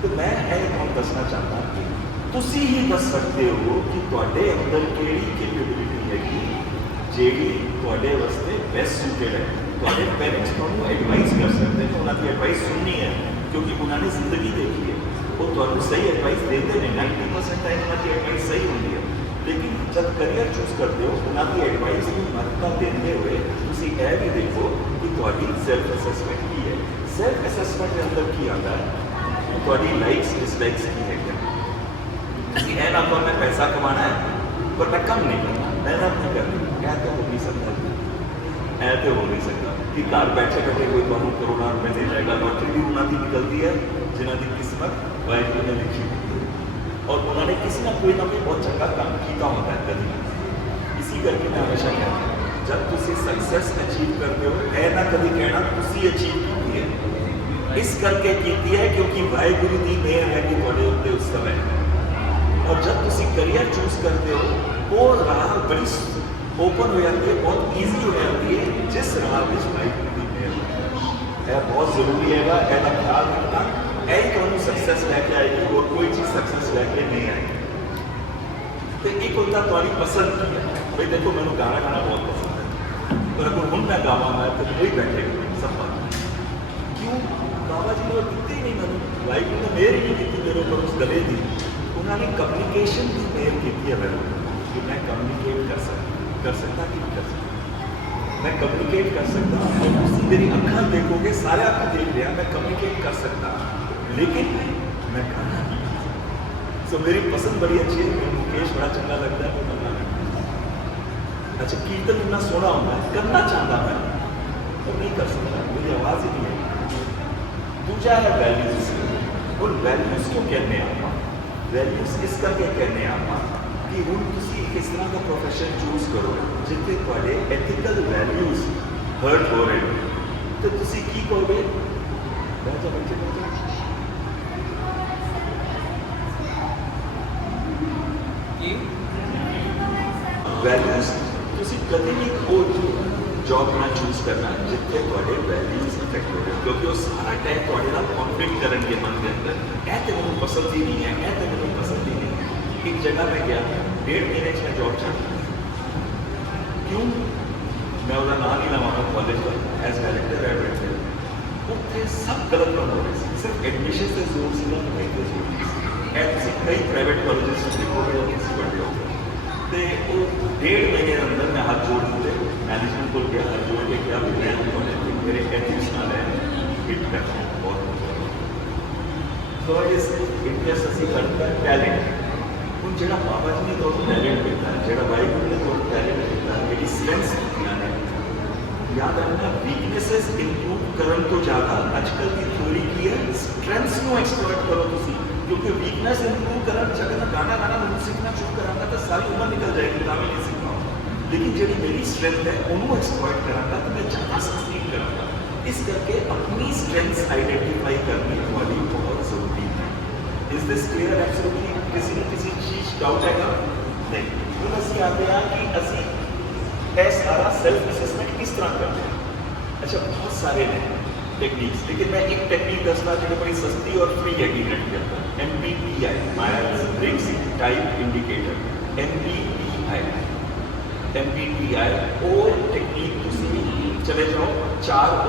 तो मैं ਇਹ ਤੁਹਾਨੂੰ ਦੱਸਣਾ ਚਾਹੁੰਦਾ ਕਿ ਤੁਸੀਂ ਹੀ ਦੱਸ ਸਕਦੇ ਹੋ ਕਿ ਤੁਹਾਡੇ ਅੰਦਰ ਕਿਹੜੀ ਕੈਪੇਬਿਲਿਟੀ ਹੈਗੀ ਜਿਹੜੀ ਤੁਹਾਡੇ ਵਾਸਤੇ ਬੈਸਟ ਸੂਟਡ ਹੈ ਤੁਹਾਡੇ ਪੈਰੈਂਟਸ ਤੁਹਾਨੂੰ ਐਡਵਾਈਸ ਕਰ ਸਕਦੇ ਨੇ ਉਹਨਾਂ ਦੀ ਐਡਵਾਈਸ ਸੁਣਨੀ ਹੈ ਕਿਉਂਕਿ ਉਹਨਾਂ ਨੇ ਜ਼ਿੰਦਗੀ ਦੇਖੀ ਹੈ ਉਹ ਤੁਹਾਨੂੰ ਸਹੀ ਐਡਵਾਈਸ ਦਿੰਦੇ ਨੇ 90% ਟਾਈਮ ਉਹਨਾਂ ਦੀ ਐਡਵਾਈਸ ਸਹੀ ਹੁੰਦੀ ਹੈ ਲੇਕਿਨ ਜਦ ਕਰੀਅਰ ਚੂਜ਼ ਕਰਦੇ ਹੋ ਉਹਨਾਂ ਦੀ ਐਡਵਾਈਸ ਨੂੰ ਮਹੱਤਤਾ ਦਿੰਦੇ ਹੋਏ ਤੁਸੀਂ ਇਹ ਵੀ ਦੇਖੋ ਕਿ ਤੁਹਾਡੀ ਸੈਲਫ ਅਸੈਸਮੈਂਟ ਕੀ ਹੈ ਸੈਲਫ ਅਸੈਸਮੈਂਟ ਦੇ ਅੰਦਰ ਕੀ ਆਉਂਦਾ ਹੈ ਤੁਹਾਡੀ ਲਾਈਕਸ ਡਿਸਲਾਈਕਸ ਕੀ ਹੈਗੇ ਤੁਸੀਂ ਇਹ ਨਾ ਕਰਨਾ ਪੈਸਾ ਕਮਾਉਣਾ ਹੈ ਪਰ ਮੈਂ ਕੰਮ ਨਹੀਂ ਕਰਨਾ ਮਿਹਨਤ ਨਹੀਂ ਕਰਨੀ ਇਹ ਤਾਂ ਹੋ ਨਹੀਂ ਸਕਦਾ ਇਹ ਤਾਂ ਹੋ ਨਹੀਂ ਸਕਦਾ ਕਿ ਘਰ ਬੈਠੇ ਬੈਠੇ ਕੋਈ ਤੁਹਾਨੂੰ ਕਰੋੜਾਂ ਰੁਪਏ ਦੇ ਜਾਏਗਾ ਲੋਟਰੀ ਵੀ ਉਹਨਾਂ ਦੀ ਨਿਕਲਦੀ ਹੈ ਜਿਨ੍ਹਾਂ ਦੀ ਕਿਸਮਤ ਵਾਹਿਗੁਰੂ ਨੇ ਲਿਖੀ ਹੁੰਦੀ ਹੈ ਔਰ ਉਹਨਾਂ ਨੇ ਕਿਸੇ ਨਾ ਕੋਈ ਬਹੁਤ ਚੰਗਾ ਕੰਮ ਕੀਤਾ ਹੁੰਦਾ ਹੈ ਕਦੀ ਇਸੀ ਕਰਕੇ ਮੈਂ ਹਮੇਸ਼ਾ ਕਹਿੰਦਾ ਜਦ ਤੁਸੀਂ ਸਕਸੈਸ ਅਚੀਵ ਕਰਦੇ ਹੋ ਇਹ ਨਾ ਕਦੀ ਕਹਿਣਾ ਤੁਸੀਂ ਅਚੀਵ ਕੀਤੀ ਹੈ इस करके कीती है क्योंकि वाहिगुरु की मेहर है कि थोड़े उत्ते उस समय और जब तुम करियर चूज करते हो वो राह बड़ी ओपन हो जाती है बहुत ईजी हो जाती है जिस राह में वाहिगुरु की मेहर है यह बहुत जरूरी है यदा ख्याल रखना यही तुम सक्सैस लैके आएगी और कोई चीज़ सक्सैस लैके नहीं आएगी तो एक होता तुम्हारी पसंद की है भाई देखो मैंने गाना गाना बहुत पसंद है पर अगर हूँ मैं गावागा तो कोई बैठेगा सब बात क्यों बाबा जी ने दिखते ही नहीं मैंने वाहिगुरु ने मेहर ही नहीं की मेरे ऊपर उस गले की उन्होंने कम्युनिकेशन की मेहर की है मेरे कि मैं कम्युनिकेट कर सकता कि नहीं कर सकता मैं कम्युनिकेट कर सकता और तुम मेरी अखा देखोगे सारे अखा देख रहे मैं कम्युनिकेट कर सकता लेकिन मैं गाना नहीं सो मेरी पसंद बड़ी अच्छी है मेरे मुकेश बड़ा चंगा लगता है वो गाना अच्छा कीर्तन इतना सोना होता है करना चाहता मैं और नहीं कर सकता मेरी आवाज़ ही नहीं है दूसरा है वैल्यूज और वैल्यूज क्यों कहने आप वैल्यूज इस करके कहने आप कि हूँ तुम इस तरह का प्रोफेशन चूज करो जिथे थोड़े एथिकल वैल्यूज हर्ट हो रहे हो तो तुम की कहोगे बच्चे वैल्यूज तुम कभी भी वो जॉब ना चूज करना जितने थोड़े वैल्यूज इफेक्ट हो रहे क्योंकि वो सारा टाइम थोड़े ना कॉन्फ्लिक्ट करेंगे मन के अंदर ऐ तो मैंने पसंद ही नहीं है ऐ तो मैंने पसंद ही नहीं है एक जगह में गया 1.5 महीने में जॉब छाड़ी क्यों मैं उसका नाम ही लवागा कॉलेज का एज डायरेक्टर एडमिट उत्थे सब गलत काम हो रहे सिर्फ एडमिशन से जोर से ना नहीं थे जोर ऐसे कई प्राइवेट कॉलेजेस देखोगे या किसी बड़े हो तो वो 1.5 महीने के अंदर मैं हाथ जोड़ दिए मैनेजमेंट को गया हाथ जोड़ के क्या मेरे एथिक्स ना रहे हिट करना बहुत तो इस इंटरेस्ट असी करता है टैलेंट हूँ जो बाबा जी ने तो टैलेंट दिता है जो वाहिगुरु ने तो टैलेंट दिता है मेरी स्ट्रेंथ्स दिखा ने याद रखना वीकनेसेस इंप्रूव करने तो ज़्यादा आजकल की थ्योरी की है स्ट्रेंथ्स को एक्सप्लॉइट करो तुम क्योंकि वीकनेस इंप्रूव करना जगह गाना गाना मैं सीखना शुरू करांगा तो सारी उम्र निकल जाएगी तो मैं नहीं सीख पाऊँगा लेकिन जी मेरी स्ट्रेंथ है उन्होंने एक्सप्लॉइट करांगा तो मैं ज़्यादा सक्सीड करांगा इस करके अपनी स्ट्रेंथ्स आइडेंटिफाई करनी हमारी बहुत ज़रूरी है इज दिस क्लियर एब्सोल्युटली किसी न किसी चीज़ डाउट है नहीं तो असं आते हैं कि असी यह सारा सेल्फ असेसमेंट किस तरह करते हैं अच्छा बहुत सारे हैं टेक्निक्स लेकिन मैं एक टेक्निक दसना जो बड़ी सस्ती और फ्री है नेट के अंदर MBTI Myers Briggs type indicator MBTI और टेक्निक तुम चले जाओ 4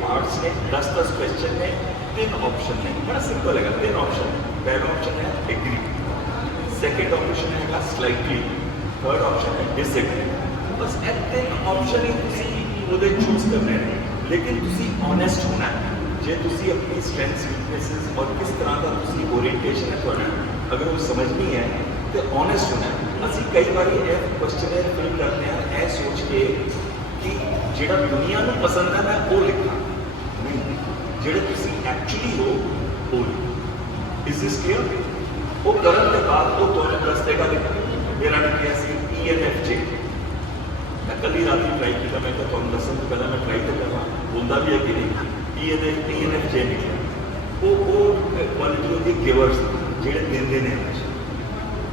पार्ट्स ने 10 क्वेश्चन ने 3 ऑप्शन ने बड़ा सिंपल है 3 ऑप्शन पहला ऑप्शन है एग्री सेकेंड ऑप्शन है स्लाइटली थर्ड ऑप्शन है डिसएग्री बस 3 ऑप्शन ही तुम चूज करने हैं लेकिन तुसी ऑनेस्ट होना है जे तुसी अपनी स्ट्रेंथ्स वीकनेसेस और किस तरह का तुसी ओरिएंटेशन है तुहाडा अगर वो समझनी है तो ऑनेस्ट होना है ਅਸੀਂ कई बार ਇਹ ਕੁਐਸਚਨਰ ਫਿਲ ਕਰਦੇ ਹਾਂ ਇਹ ਸੋਚ ਕੇ ਕਿ ਜਿਹੜਾ ਦੁਨੀਆ ਨੂੰ ਪਸੰਦ ਹੈ ਮੈਂ ਉਹ ਲਿਖਾਂ ਨਹੀਂ ਜਿਹੜੇ ਤੁਸੀਂ ਐਕਚੁਅਲੀ ਹੋ ਉਹ ਲਿਖੋ ਇਜ਼ ਦਿਸ ਕਲੀਅਰ ਉਹ ਕਰਨ ਦੇ ਬਾਅਦ ਉਹ ਤੁਹਾਨੂੰ ਦੱਸੇਗਾ ਕਿ ਮੇਰਾ ਨਾਮ ਕੀ ਸੀ ENFJ मैं कल ही रात ही ट्राई किया मैं तो दसन तो पहले मैं ट्राई तो करवा बोलता भी है कि नहीं ENFJ निकला वो क्वालिटी होती है गिवर्स जेडे देंदे ने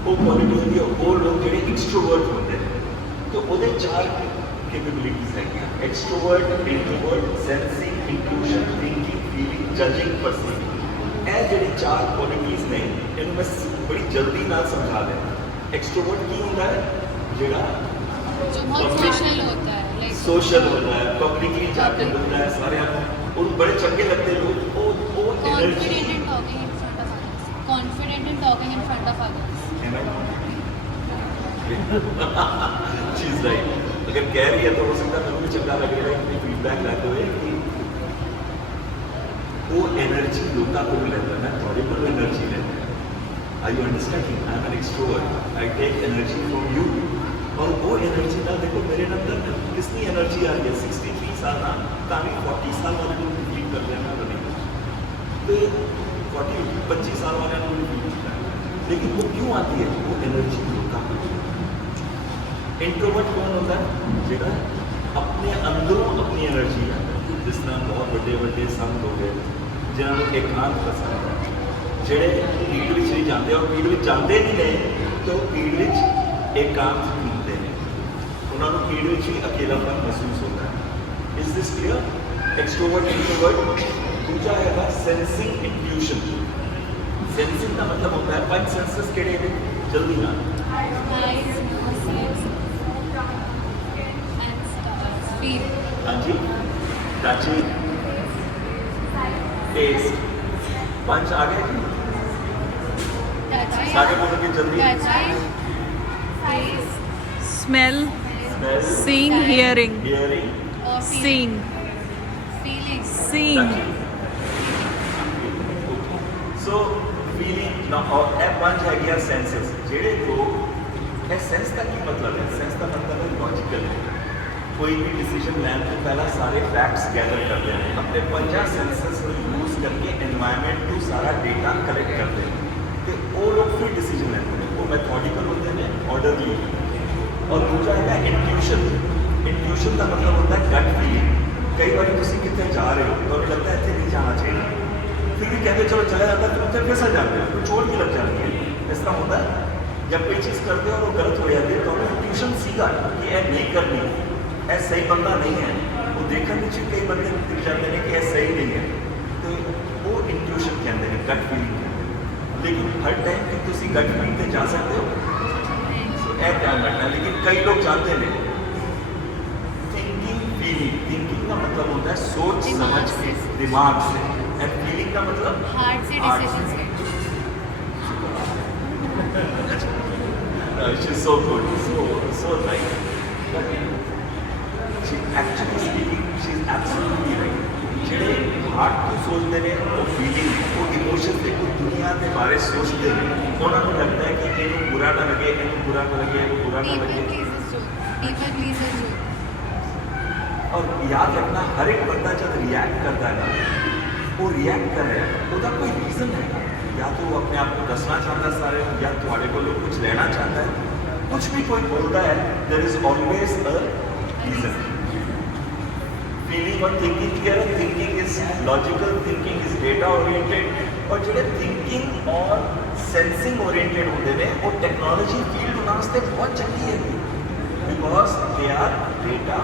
वो क्वालिटी होती है वो लोग जेडे एक्सट्रोवर्ट होते हैं तो वो चार कैपेबिलिटीज है extrovert introvert sensing intuition thinking feeling judging perceiving ये जेडी चार क्वालिटीज ने इन्हें मैं बड़ी जल्दी नाल समझा दें एक्सट्रोवर्ट की होता है जेड़ा जो बहुत सोशल होता है लाइक सोशल होता है पब्लिकली जाके बोलता है सारे और बड़े चंगे लगते लोग वो energy confident in talking in front of others चीज राइट अगर कह रही है तो हो सकता है मेरे को चंगा लग रहा है फीडबैक लाते हुए कि वो एनर्जी लोगों को लेता है थोड़ी बहुत एनर्जी लेता है I you understanding I am an extrovert I take energy from you और वो एनर्जी ना देखो मेरे अंदर कितनी एनर्जी आ रही है 63 साल ना ताकि 40 साल वाले लोग फील कर लेना तो 25 साल वाले लोग फील करना लेकिन वो क्यों आती है वो एनर्जी का इंट्रोवर्ट कौन होता है जेड़ा अपने अंदरों अपनी एनर्जी है जिस तरह बहुत बड़े बड़े संत हो गए जिन्होंने एकांत पसंद है जेड़े भीड़ में नहीं जाते और भीड़ में जाते भी नहीं तो भीड़ में एकांत मिलते हैं उन्होंने भीड़ में ही अकेलापन महसूस होता है is this clear extrovert introvert दूसरा है सेंसिंग इंट्यूशन सेंसिंग का मतलब होता है पंच सेंसेस केड़े ने जल्दी ना हाँ जी टचिंग टेस्ट पंच आ गए जी सारे बोलोगे जल्दी Smell, seeing, hearing, seeing, seeing. So feeling now और ए पंच है गया सेंसेस जेड़े लोग ए सेंस का की मतलब है सेंस का मतलब है लॉजिकल कोई भी डिसीजन लेने से पहला सारे फैक्ट्स गैदर करते हैं अपने पंजा सेंसेस को यूज करके एनवायरनमेंट को सारा डेटा कलेक्ट करते हैं तो वो लोग फिर डिसीजन लेते हैं वो मेथोडिकल होते हैं ऑर्डरली और दूसरा है इंट्यूशन इंट्यूशन का मतलब होता है गट फीलिंग कई बार तुम कितने जा रहे हो तो लगता है इतने नहीं जाना चाहिए फिर भी कहते चलो चला जाता है तो फिर फिसल जाते हैं तो चोट भी लग जाती है इस तरह होता है जब कोई चीज़ करते हो और वो गलत हो जाती है तो हमने इंट्यूशन सीखा कि यह नहीं करनी यह सही बंदा नहीं है वो देखा नीचे कई बंदे दिख जाते हैं कि यह सही नहीं है तो वो इंट्यूशन कहते हैं गट फीलिंग कहते हैं लेकिन हर टाइम कि तुम गट फीलिंग से जा सकते हो यह ध्यान रखना लेकिन कई लोग जानते नहीं थिंकिंग फीलिंग थिंकिंग का मतलब होता है सोच समझ के दिमाग से एंड फीलिंग का मतलब हार्ट से decision she's so good so right but she actually speaking she's absolutely right ਜਿਹੜੇ ਹਾਰਟ ਤੋਂ ਸੋਚਦੇ ਨੇ ਉਹ ਫੀਲਿੰਗ ਉਹ ਇਮੋਸ਼ਨ ਤੇ ਉਹ ਦੁਨੀਆ ਦੇ ਬਾਰੇ ਸੋਚਦੇ ਨੇ ਉਹਨਾਂ ਨੂੰ ਲੱਗਦਾ ਹੈ ਕਿ ਇਹਨੂੰ ਬੁਰਾ ਨਾ ਲੱਗੇ ਇਹਨੂੰ ਬੁਰਾ ਨਾ ਲੱਗੇ ਇਹਨੂੰ ਬੁਰਾ ਨਾ ਲੱਗੇ और याद रखना हर एक बंदा जब रिएक्ट करता है ना वो रिएक्ट कर रहा है उसका कोई रीज़न है या तो वो अपने आप को दसना चाहता है सारे या तुम्हारे को लोग कुछ लेना चाहता है कुछ भी कोई बोलता है there is always a reason feeling और थिंकिंग क्लियर है thinking is logical thinking is data oriented और जो थिंकिंग और सेंसिंग ओरिएंटेड होते हैं वो टेक्नोलॉजी फील्ड उन्होंने बहुत चंगी है because they are data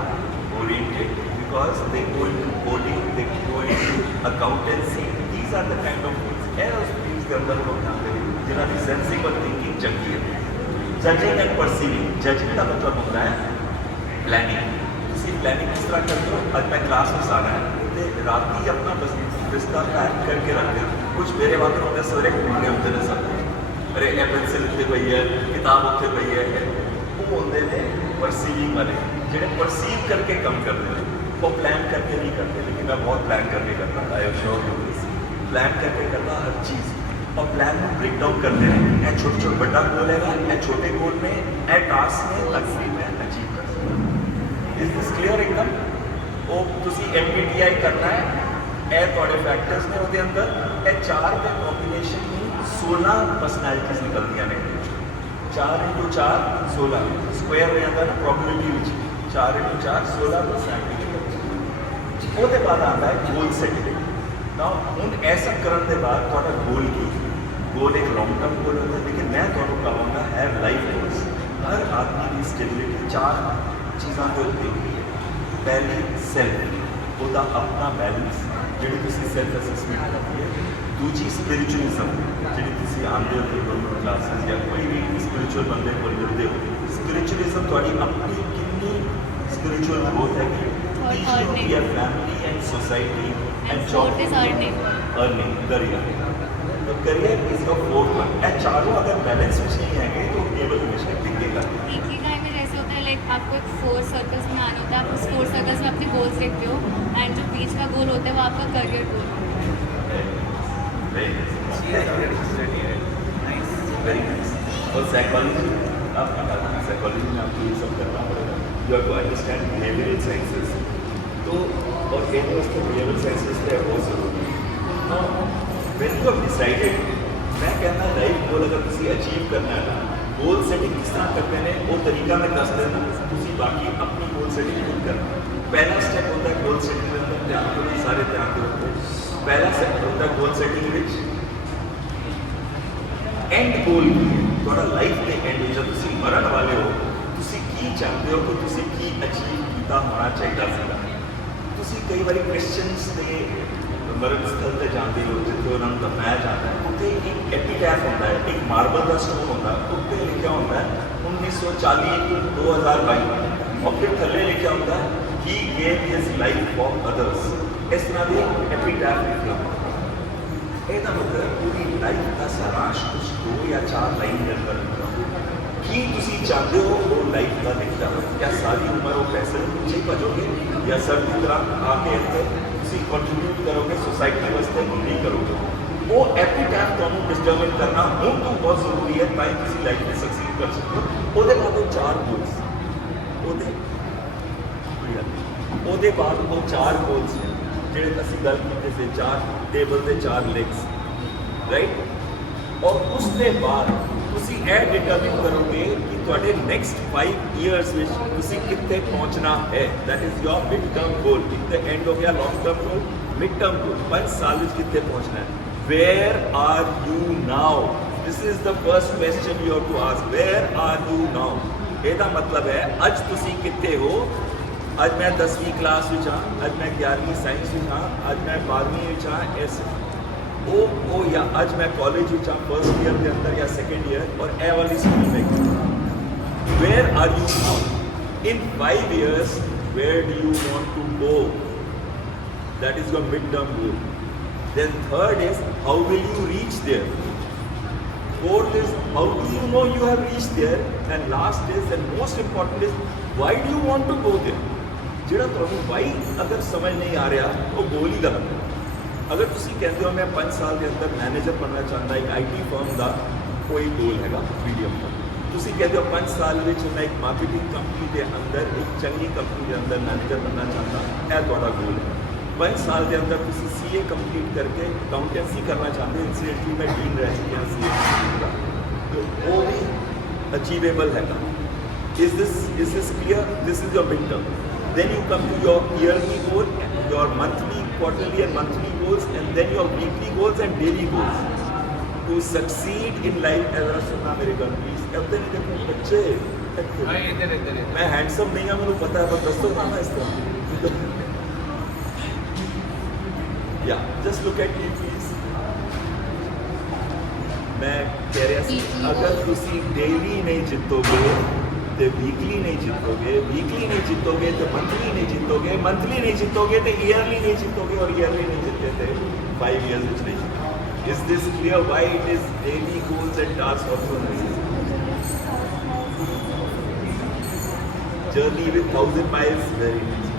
oriented because they go into coding, they go into accountancy. These are the kind of things. उस things के अंदर लोग जानते हैं जिन्हें भी sensing और thinking चंगी है. Judging and perceiving. Judging का मतलब होता है planning. किसी planning किस तरह करते हो? आज मैं क्लास में आ रहा है तो रात ही अपना बिस्तर पैक करके रखते हो. कुछ मेरे वाले होते हैं सवेरे घूमने होते हैं सब. अरे पेंसिल लिखते पई है, किताब लिखते पई है. वो होते हैं परसीविंग वाले ਜਿਹੜੇ ਪਰਸੀਵ ਕਰਕੇ ਕੰਮ ਕਰਦੇ ਨੇ वो प्लान करके नहीं करते, लेकिन मैं बहुत प्लान करके करता था। I am sure you this, plan करके करता हर चीज़, और प्लान में ब्रेक डाउन करते हैं। ए छोटे छोटे बड़ा गोल है, ए छोटे गोल में, ए टास्क में, ताकि मैं अचीव कर सकूँ। इज दिस क्लियर एकदम? वो तुसी MBTI करना है, ए थोड़े फैक्टर्स ने ਉਹਦੇ ਅੰਦਰ, ਇਹ 4 ਦੇ ਕੰਬੀਨੇਸ਼ਨ ਨੂੰ 16 ਪਰਸਨੈਲਿਟੀਜ਼ ਨਿਕਲਦੀਆਂ ਨੇ। 4 × 4 16 ਸਕੁਆਇਰ ਹੋ ਜਾਂਦਾ ਨਾ ਪ੍ਰੋਬੇਬਿਲਿਟੀ ਵਿੱਚ, 4 × 4 16 ਪਰਸਨੈਲਿਟੀ। ਉਹਦੇ ਬਾਅਦ ਆਉਂਦਾ ਹੈ ਗੋਲ ਸੈਟਿੰਗ। ਨਾ ਹੁਣ ਐਸਾ ਕਰਨ ਦੇ ਬਾਅਦ ਤੁਹਾਡਾ ਗੋਲ ਕੀ ਹੈ? ਗੋਲ ਇੱਕ ਲੌਂਗ ਟਰਮ ਗੋਲ ਹੁੰਦਾ ਹੈ, ਲੇਕਿਨ ਮੈਂ ਤੁਹਾਨੂੰ ਕਹਾਂਗਾ ਹੈ ਲਾਈਫ ਗੋਲਸ। ਹਰ ਆਦਮੀ ਦੀ ਸਟੇਬਿਲਿਟੀ 4 ਚੀਜ਼ਾਂ ਤੋਂ ਹੁੰਦੀ ਹੈ। ਪਹਿਲੀ ਸੈਲਫ, ਉਹਦਾ ਆਪਣਾ ਬੈਲੈਂਸ, ਜਿਹੜੀ ਤੁਸੀਂ ਸੈਲਫ ਅਸੈਸਮੈਂਟ ਕਰਦੀ ਹੈ। ਦੂਜੀ ਸਪਿਰਿਚੁਅਲਿਜ਼ਮ, ਜਿਹੜੀ ਤੁਸੀਂ ਆਉਂਦੇ ਹੋ ਗਵਰਨਮੈਂਟ ਕਲਾਸਿਸ ਜਾਂ ਕੋਈ ਵੀ ਸਪਿਰਿਚੁਅਲ ਬੰਦੇ ਕੋਲ ਮਿਲਦੇ ਹੋ। ਸਪਿਰਿਚੁਅਲਿਜ਼ਮ ਤੁਹਾਡੀ ਆਪਣੀ ਕਿੰਨੀ ਸਪਿਰਿਚੁਅਲ ਗਰੋਥ ਹੈਗੀ। ਤੀਜੀ ਹੁੰਦੀ ਹੈ family and society and Fourth is earning. Earning, career. तो career is your fourth one. ये चारों अगर बैलेंस में नहीं आएंगे तो केवल हमेशा दिखेगा। इकिगाई में जैसे होता है लाइक आपको एक 4 सर्कल्स में आना होता है, आप उस 4 सर्कल्स में अपने गोल्स देखते हो, एंड जो बीच का गोल होता है वो आपका करियर गोल होता है। Very nice. और साइकोलॉजी, आप साइकोलॉजी में आपको ये सब करना पड़ेगा। You have to understand behavioural sciences. तो और एक वास्ते बिहेवियरल साइंसेस तो बहुत ज़रूरी है। when you have decided, मैं कहना लाइफ गोल अगर किसी अचीव करना है ना, गोल सेटिंग किस तरह करते हैं वो तरीका मैं दस देना, तुसी बाकी अपनी गोल सेटिंग खुद करना। पहला स्टेप होता है गोल सेटिंग के अंदर ध्यान दो, सारे ध्यान दो। पहला स्टेप होता है गोल सेटिंग विच एंड गोल थोड़ा लाइफ के एंड जब तुसी मरण वाले हो, तुसी की चाहते हो कि तुसी की अचीव किया होना चाहिए सीगा। तुसी कई बार क्रिश्चियंस के मरण स्थल पर जाते हो जिथे उन्होंने दफनाया जाता है, उत्थे एक एपीटैफ होता है, एक मार्बल का स्टोन होता है, उत्ते लिखा होता है 1940 to 2022, और फिर थले लिखा होता है he gave his life for others. इस तरह के एपीटैफ लिखा होता है। ਇਹਦਾ मतलब पूरी लाइफ का सारांश कुछ 2 या 4 लाइन के अंदर की तुसी चाहते हो वो लाइफ का लिखा हो। या सारी उम्र वो पैसे पीछे भजोगे, या सर की तरह आके तुसी कंट्रीब्यूट करोगे सोसाइटी वास्ते, नहीं करोगे। वो एपीटैफ ਤੁਹਾਨੂੰ डिटरमिन करना ਹੁਣ ਤੋਂ बहुत ਜ਼ਰੂਰੀ ਹੈ ਤਾਂ ਹੀ ਤੁਸੀਂ ਲਾਈਫ ਵਿੱਚ ਸਕਸੀਡ ਕਰ ਸਕਦੇ ਹੋ। ਉਹਦੇ ਬਾਅਦ ਉਹ 4 ਗੋਲਸ, ਉਹਦੇ ਬਾਅਦ ਉਹ 4 ਗੋਲਸ ਜਿਹੜੇ ਅਸੀਂ ਗੱਲ ਕੀਤੇ ਸੀ, 4 ਟੇਬਲ ਦੇ 4 ਲੈਗਸ, ਰਾਈਟ। और उसके बाद ਤੁਸੀਂ ਇਹ डिटरमिन करोगे कि ਤੁਹਾਡੇ नेक्स्ट 5 years ਵਿੱਚ ਤੁਸੀਂ ਕਿੱਥੇ ਪਹੁੰਚਣਾ ਹੈ। That is your mid term goal. कितने एंड हो गया long term goal, mid term goal 5 साल ਵਿੱਚ ਕਿੱਥੇ ਪਹੁੰਚਣਾ ਹੈ। Where are you now? This is the first question you have to ask. Where are you now? ਇਹਦਾ मतलब है ਅੱਜ ਤੁਸੀਂ ਕਿੱਥੇ ਹੋ। ਅੱਜ ਮੈਂ 10ਵੀਂ ਕਲਾਸ ਵਿੱਚ ਹਾਂ, ਅੱਜ ਮੈਂ 11ਵੀਂ ਸਾਇੰਸ ਵਿੱਚ ਹਾਂ, ਅੱਜ ਮੈਂ 12ਵੀਂ ਵਿੱਚ ਹਾਂ, ऐसे ਉਹ या ਅੱਜ मैं कॉलेज ਵਿੱਚ ਹਾਂ फर्स्ट ईयर के अंदर या सेकेंड ईयर, और ए वाली स्कूल में। Where are you now? In 5 years where do you want to go? That is your mid-term goal. Then third is how will you reach there? Fourth is how do you know you have reached there? And last is and most important is why do you want to go there? ਜਿਹੜਾ ਤੁਹਾਨੂੰ why ਅਗਰ ਸਮਝ ਨਹੀਂ ਆ ਰਿਹਾ ਉਹ ਗੋਲ ਹੀ ਗਲਤ ਹੈ। अगर तुसी कहते हो मैं 5 साल के अंदर मैनेजर बनना चाहता, एक IT फर्म का कोई गोल हैगा मीडियम का। तुसी कहते हो 5 साल में मैं एक मार्केटिंग कंपनी के अंदर, एक चंगी कंपनी के अंदर मैनेजर बनना चाहता, यह तुम्हारा गोल है। 5 साल के अंदर तुसी CA कंप्लीट करके अकाउंटेंसी करना चाहते, इंस्टीट्यूट में डीन रह चुके हैं CA, तो वो भी अचीवेबल हैगा। Is this clear? This is your mid term. Then you come to your yearly goal, your monthly, quarterly and monthly goals, and then your weekly goals and daily goals. To succeed in life, ever सुनना मेरे gun please. अब तक देखो बच्चे, इधर मैं handsome नहीं हूँ, मुझे पता है, पर दोस्तों ना इस तरह। Yeah, just look at me please. मैं कह रहा सी अगर तुसी डेली नहीं जितोगे तो वीकली नहीं जीतोगे, वीकली नहीं जीतोगे तो मंथली नहीं जीतोगे, मंथली नहीं जीतोगे तो ईयरली नहीं जीतोगे, और ईयरली नहीं जीतते थे 5 years which नहीं जीतोगे। Is this clear why it is daily goals and tasks also necessary? Journey with 1000 miles, very nice.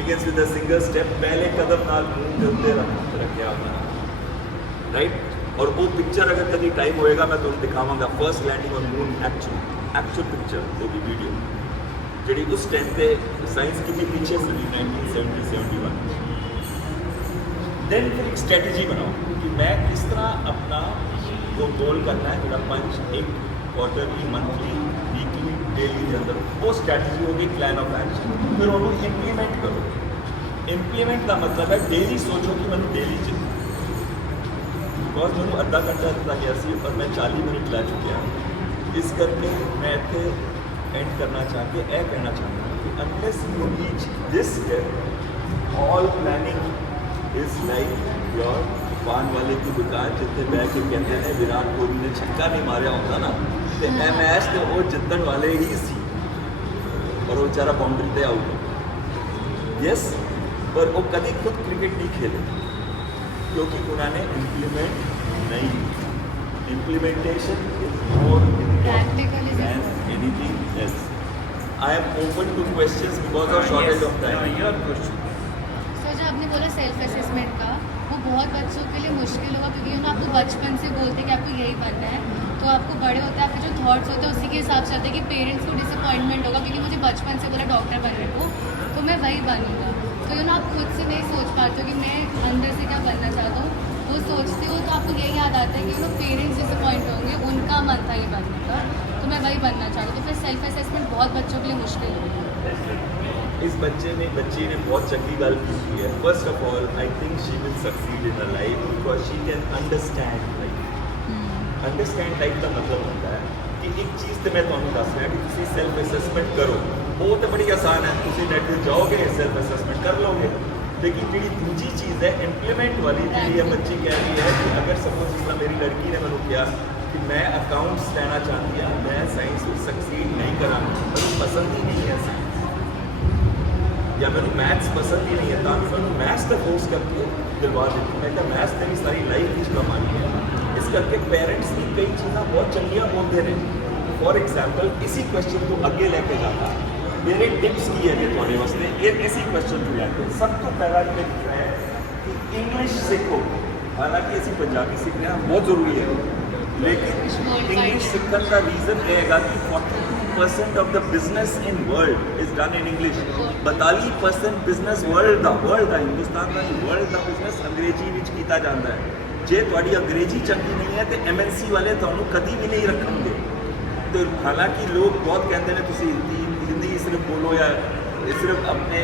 begins with a single step, पहले कदम नाल मूव करते रखिया अपना, राइट। और वो पिक्चर अगर कभी टाइम होएगा मैं तुम दिखावांगा, first landing on moon actual picture होगी वीडियो जी उस टाइम पे साइंस की भी पीछे से 1970-71। देन फिर एक स्ट्रेटजी बनाओ कि मैं किस तरह अपना वो गोल करना है, मेरा पंच एक क्वार्टरली, मंथली, वीकली, डेली के अंदर वो स्ट्रेटजी होगी, प्लान ऑफ एक्शन। फिर उन्होंने इम्प्लीमेंट करो। इम्प्लीमेंट का मतलब है डेली सोचो कि मैं डेली चलूँ, बिकॉज मैंने अद्धा घंटा दिता गया सी और मैं 40 मिनट ला चुकिया। इस करके मैं इतने एंड करना चाहते यह कहना चाहता हूँ कि unless you reach this step, all planning is like your पान वाले की दुकान जितने बह के कहते हैं विराट कोहली ने छक्का नहीं मारिया होता ना, तो मैच तो वो जितने वाले ही सी और वो बेचारा बाउंड्री पे आउट। यस, पर वो कभी खुद क्रिकेट नहीं खेले क्योंकि उन्होंने इम्प्लीमेंट नहीं। Implementation is more Practical is than anything else. I am open to questions because of shortage of time. Your question. Sir जो आपने बोला सेल्फ असेसमेंट का, वो बहुत बच्चों के लिए मुश्किल होगा क्योंकि ना आपको बचपन से बोलते हैं कि आपको यही बनना है, तो आपको बड़े होते हैं आपके जो थॉट्स होते हैं उसी के हिसाब से होते हैं कि पेरेंट्स को डिसअपॉइंटमेंट होगा क्योंकि मुझे बचपन से बोला डॉक्टर बनने को तो मैं वही बनूंगा। तो आप खुद से नहीं सोच पाते हो कि मैं अंदर से क्या बनना चाहता हूँ, वो सोचते हो तो आपको यही याद आता है कि पेरेंट्स डिसअपॉइंट होंगे, उनका मन था ये बनने का, तो मैं वही बनना चाहता हूँ। तो फिर सेल्फ असेसमेंट बहुत बच्चों के लिए मुश्किल होगी। इस बच्ची ने बहुत चंगी गल की है। First of all I think she will succeed in her life because she can understand life. Understand life का मतलब होता है कि एक चीज़ तो मैं तुम्हें दस रहा कि तुम सेल्फ असेसमेंट करो, वो तो बड़ी आसान है, तुम नेट पर जाओगे सेल्फ असेसमेंट कर लोगे। लेकिन जी दूजी चीज़ है इम्प्लीमेंट वाली, जी बच्ची कह रही है कि अगर सपोज जिस मेरी लड़की ने मैंने कहा कि मैं अकाउंट्स लेना चाहती हूँ, मैं साइंस में सक्सीड नहीं करा, मैं पसंद ही नहीं है साइंस, या मैं मैथ्स पसंद ही नहीं है, ताकि मैं मैथ्स का कोर्स करके दिलवा देती। मैं क्या मैथ्स मेरी सारी लाइफ की कमानी है। इस करके पेरेंट्स की कई चीज़ें बहुत चंगियाँ बोलते रहे। फॉर एग्जाम्पल इसी क्वेश्चन को अगे लेके जाता मेरे टिप्स की है थोड़े वास्ते एक ऐसी क्वेश्चन को लेकर सब तो पहला ये लिख रहा है कि इंग्लिश सीखो। हालांकि ऐसी पंजाबी सीखना बहुत ज़रूरी है, लेकिन इंग्लिश सीखने का रीज़न रहेगा कि 42% of the business in world is done in English. 42% business world का हिंदुस्तान का वर्ल्ड का बिजनेस अंग्रेजी में किया जाता है। जे थोड़ी अंग्रेजी चंगी नहीं है तो MNC वाले थानू कभी भी नहीं रखेंगे। तो हालांकि लोग बहुत कहते हैं तुम हिंदी सिर्फ बोलो या सिर्फ अपने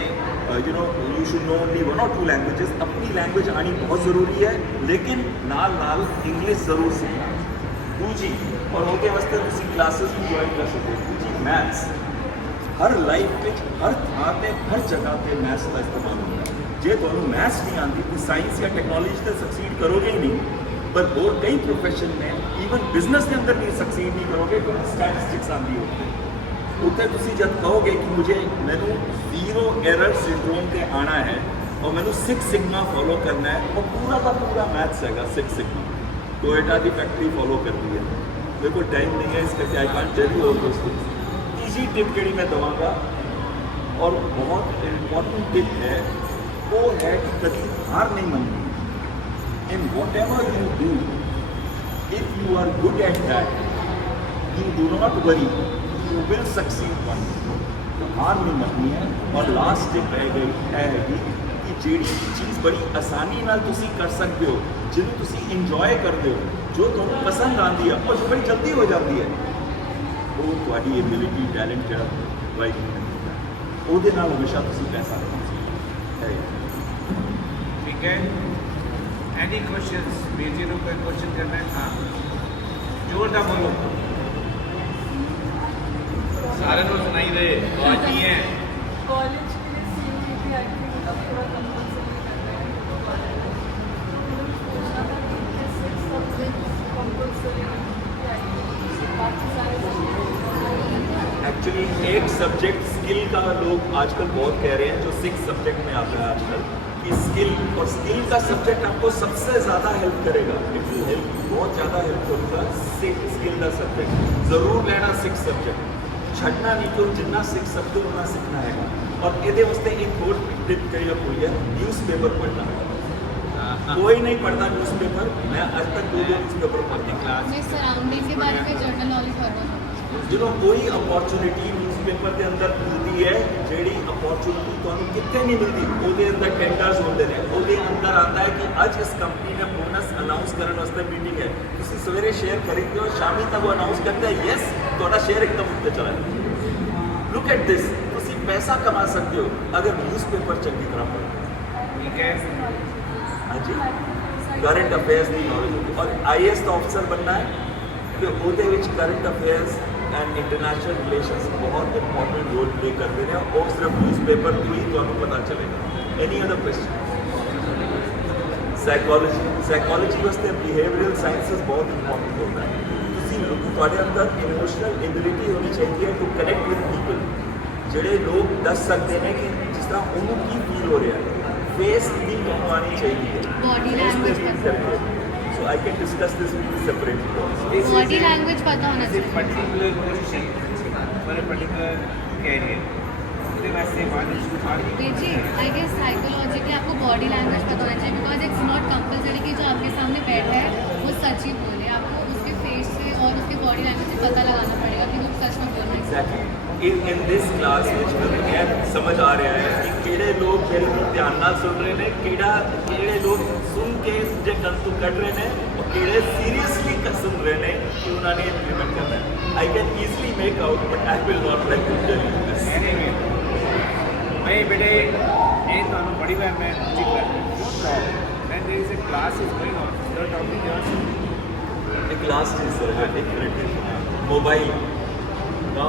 you should know only 1 or 2 languages. अपनी लैंग्वेज आनी बहुत ज़रूरी है, लेकिन नाल इंग्लिश ज़रूर सीखना। दूजी और उनके वास्ते तुम क्लासेस भी ज्वाइन कर सकते हो। दूजी मैथ्स हर लाइफ में हर थां पे हर जगह पे मैथ्स का इस्तेमाल होता है। जे तुहानू मैथ्स नहीं आती तो साइंस या टेक्नोलॉजी से सक्सीड करोगे ही नहीं। पर और कई प्रोफेशन में ईवन बिजनेस के अंदर भी सक्सीड नहीं करोगे क्योंकि स्टैटिस्टिक्स आती होती है। उत्तर तुम जब कहोगे कि मुझे मैनू 0 एरर सिंड्रोम से आना है और मैनू 6 सिग्मा फॉलो करना है, और पूरा का पूरा मैथ्स है 6 सिग्मा। टोयोटा की फैक्ट्री फॉलो करती है। मेरे को टाइम नहीं है इस करके I can't tell you all those things. Easy tip जी मैं दूँगा और बहुत इम्पॉर्टेंट टिप है, वो है कि कभी हार नहीं माननी। In whatever you do, if you are good at that, you do not worry, you will succeed one. तो हार नहीं माननी है। और लास्ट टिप रह गई है कि जी चीज़ बड़ी आसानी नाल तुसी कर सकते हो, जिन्होंने तुसी इंजॉय करते हो, जो तुम्हें पसंद आती है और जो बड़ी जल्दी हो जाती है, वो तुम्हारी एबिलिटी टैलेंट जो वाइट ਉਹਦੇ ਨਾਲ ਹਮੇਸ਼ਾ ਤੁਸੀਂ ਪੈਸਾ ਕਮਾਉਂਦੇ ਹੋ। ठीक है, एनी क्वेश्चंस? बीजी को कोई क्वेश्चन करना है? हाँ जोरदार बोलो, सारे लोग सुनाई दे तो आज ही है। कॉलेज के लिए CUET आई थिंक अब थोड़ा कंपल्सरी कर रहे हैं तो कॉलेज सोचना था कि 6 सब्जेक्ट्स कंपल्सरी बाकी सारे एक्चुअली एक सब्जेक्ट स्किल का लोग आजकल बहुत कह रहे हैं, जो 6 सब्जेक्ट में आता है आजकल कि स्किल, और स्किल का सब्जेक्ट आपको सबसे ज़्यादा हेल्प करेगा। इट विल हेल्प, बहुत ज़्यादा हेल्प करेगा। स्किल का सब्जेक्ट ज़रूर लेना, 6 सब्जेक्ट छड़ना नहीं, तो जितना सीख सकते हो उतना सीखना है। और ये वास्ते एक होर टिप करी हुई है, न्यूज़पेपर पढ़ना। कोई नहीं पढ़ता न्यूज़पेपर, मैं आज तक 2 न्यूज़पेपर पढ़ती क्लास। मैं सराउंडिंग के बारे में जर्नल नॉलेज पढ़ना ਜਦੋਂ कोई अपॉर्चुनिटी न्यूज़पेपर के अंदर मिलती है, ਜਿਹੜੀ अपॉर्चुनिटी ਤੁਹਾਨੂੰ ਕਿੱਥੇ ਨਹੀਂ ਮਿਲਦੀ, ਉਹਦੇ ਅੰਦਰ ਟੈਂਡਰਸ ਹੁੰਦੇ ਨੇ, ਉਹਦੇ ਅੰਦਰ ਆਉਂਦਾ ਹੈ ਕਿ ਅੱਜ ਇਸ ਕੰਪਨੀ ਨੇ ਬੋਨਸ ਅਨਾਉਂਸ ਕਰਨ ਵਾਸਤੇ ਮੀਟਿੰਗ ਹੈ, ਤੁਸੀਂ ਸਵੇਰੇ ਸ਼ੇਅਰ ਖਰੀਦਦੇ ਹੋ, ਸ਼ਾਮੀ ਤੱਕ ਉਹ ਅਨਾਉਂਸ ਕਰਦਾ ਹੈ ਯੈਸ ਤੁਹਾਡਾ ਸ਼ੇਅਰ ਇੱਕਦਮ ਉੱਤੇ ਚਲਾ ਜਾਏਗਾ। ਲੁੱਕ ਐਟ ਦਿਸ, ਤੁਸੀਂ ਪੈਸਾ ਕਮਾ ਸਕਦੇ ਹੋ ਅਗਰ ਨਿਊਜ਼ਪੇਪਰ ਚੰਗੀ ਤਰ੍ਹਾਂ ਪੜ੍ਹੋ। ठीक है ਹਾਂਜੀ, ਕਰੰਟ ਅਫੇਅਰਸ ਦੀ ਨੌਲੇਜ ਹੋਵੇ, ਔਰ ਆਈਏਐਸ ਦਾ ਅਫਸਰ ਬਣਨਾ ਹੈ ਤੇ ਉਹਦੇ ਵਿੱਚ current affairs and international relations ਬਹੁਤ ਇੰਪੋਰਟੈਂਟ ਰੋਲ ਪਲੇ ਕਰਦੇ ਨੇ, ਉਹ ਸਿਰਫ ਨਿਊਜ਼ਪੇਪਰ ਤੋਂ ਹੀ ਤੁਹਾਨੂੰ ਪਤਾ ਚੱਲੇਗਾ। Any other question? ਸਾਈਕੋਲੋਜੀ ਵਾਸਤੇ ਬਿਹੇਵੀਅਰਲ ਸਾਇੰਸਸ ਬਹੁਤ ਇੰਪੋਰਟੈਂਟ ਹੁੰਦਾ ਹੈ। ਤੁਸੀਂ ਤੁਹਾਡੇ ਅੰਦਰ ਇਮੋਸ਼ਨਲ ਐਬਿਲਿਟੀ ਹੋਣੀ ਚਾਹੀਦੀ ਹੈ ਟੂ ਕਨੈਕਟ ਵਿਦ ਪੀਪਲ, ਜਿਹੜੇ ਲੋਕ ਦੱਸ ਸਕਦੇ ਨੇ ਕਿ ਜਿਸ ਤਰ੍ਹਾਂ ਉਹਨੂੰ ਕੀ ਫੀਲ ਹੋ ਰਿਹਾ ਹੈ, ਫੇਸ ਰੀਡਿੰਗ ਤੁਹਾਨੂੰ ਆਉਣੀ ਚਾਹੀਦੀ ਹੈ, Body language so I can discuss this separately. Body language पता होना Is a चाहिए। particular question for a particular career. उसके वास्ते जी आई गेस साइकोलॉजिकली आपको बॉडी लैंग्वेज पता होना चाहिए, बिकॉज इट्स नॉट कंपलसरी कि जो आपके सामने बैठा है वो सच ही बोले, आपको उसके फेस से और उसके बॉडी लैंग्वेज से पता लगाना पड़ेगा कि वो सच में बोल रहे हैं। एग्जैक्टली इन दिस क्लास ਵਿੱਚ ਮੈਨੂੰ ਇਹ ਸਮਝ ਆ ਰਿਹਾ ਹੈ ਕਿ ਕਿਹੜੇ ਲੋਕ ਮੇਰੇ ਨੂੰ ਧਿਆਨ ਨਾਲ ਸੁਣ ਰਹੇ ਨੇ, ਕਿਹੜੇ ਲੋਕ ਸੁਣ ਕੇ ਜੇ ਕੰਨ ਤੋਂ ਕੱਢ ਰਹੇ ਨੇ, ਔਰ ਕਿਹੜੇ ਸੀਰੀਅਸਲੀ ਸੁਣ ਰਹੇ ਨੇ ਕਿ ਉਹਨਾਂ ਨੇ ਇੰਪਲੀਮੈਂਟ ਕਰਨਾ ਹੈ। I can easily make out but I will not like to tell you this. anyway मैं बेटे ये ਤੁਹਾਨੂੰ ਬੜੀ ਵਾਰ ਮੈਂ ਚੀਕ ਕਰ when there is a class is going on you are talking yourself एक लास्ट चीज सर, एक मिनट मोबाइल ना,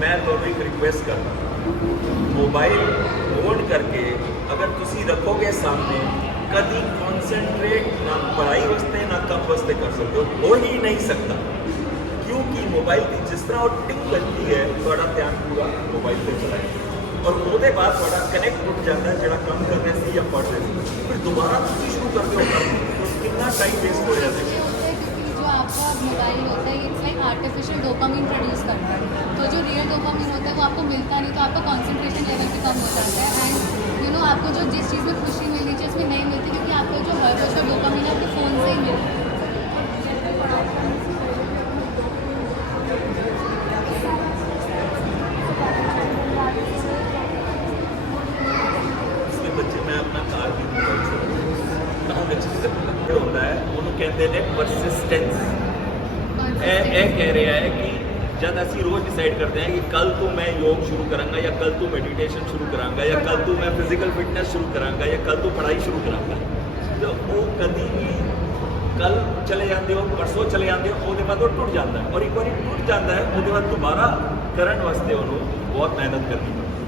मैं ਤੁਹਾਨੂੰ ਇੱਕ ਰਿਕੁਐਸਟ ਕਰਦਾ, मोबाइल ऑन करके अगर ਤੁਸੀਂ रखोगे सामने, कभी कॉन्सेंट्रेट ना पढ़ाई वास्ते ना काम वास्ते कर सकते हो ही नहीं सकता, क्योंकि मोबाइल की जिस तरह वो टिक लगती है थोड़ा ध्यान पूरा मोबाइल पे चलाएगा और ਉਹਦੇ ਬਾਅਦ ਤੁਹਾਡਾ ਕਨੈਕਟ ਟੁੱਟ ਜਾਂਦਾ ਹੈ, ਜਿਹੜਾ ਕੰਮ ਕਰ ਰਹੇ ਸੀ ਜਾਂ ਪੜ੍ਹ ਰਹੇ ਸੀ, ਫਿਰ ਦੁਬਾਰਾ ਤੁਸੀਂ ਸ਼ੁਰੂ ਕਰਦੇ ਹੋ ਕੰਮ, ਕਿੰਨਾ टाइम वेस्ट हो जाता है। क्योंकि जो आपका मोबाइल होता है it's like artificial dopamine produce करता है, तो जो रियल डोपामिन होता है वो आपको मिलता नहीं, तो आपका कंसंट्रेशन लेवल भी कम हो जाता है एंड यू नो आपको जो जिस चीज़ में खुशी मिलनी चाहिए उसमें नहीं मिलती, क्योंकि आपका जो हर रोज का डोपामिन है आपके फ़ोन से ही मिलता है। इसमें बच्चे मैं अपना कार भी ਹੁੰਦਾ ਹੈ, ਉਹਨੂੰ ਕਹਿੰਦੇ ਨੇ ਪਰਸਿਸਟੈਂਸ। ਇਹ ਕਹਿ ਰਿਹਾ ਹੈ ਕਿ जब ਅਸੀਂ रोज डिसाइड करते हैं कि कल तो मैं योग शुरू करांगा या कल तो मेडिटेशन शुरू करांगा या कल तो मैं फिजिकल फिटनेस शुरू करांगा या कल तो पढ़ाई शुरू करांगा, तो वो कभी भी कल चले जाते हो, परसों चले जाते हो, ਉਹਦੇ ਬਾਅਦ ਉਹ ਟੁੱਟ ਜਾਂਦਾ ਹੈ, और एक बार टुट जाता है ਉਹਦੇ ਬਾਅਦ ਦੁਬਾਰਾ ਕਰਨ ਵਾਸਤੇ ਉਹਨੂੰ ਬਹੁਤ ਮਿਹਨਤ ਕਰਨੀ ਪੈਂਦੀ।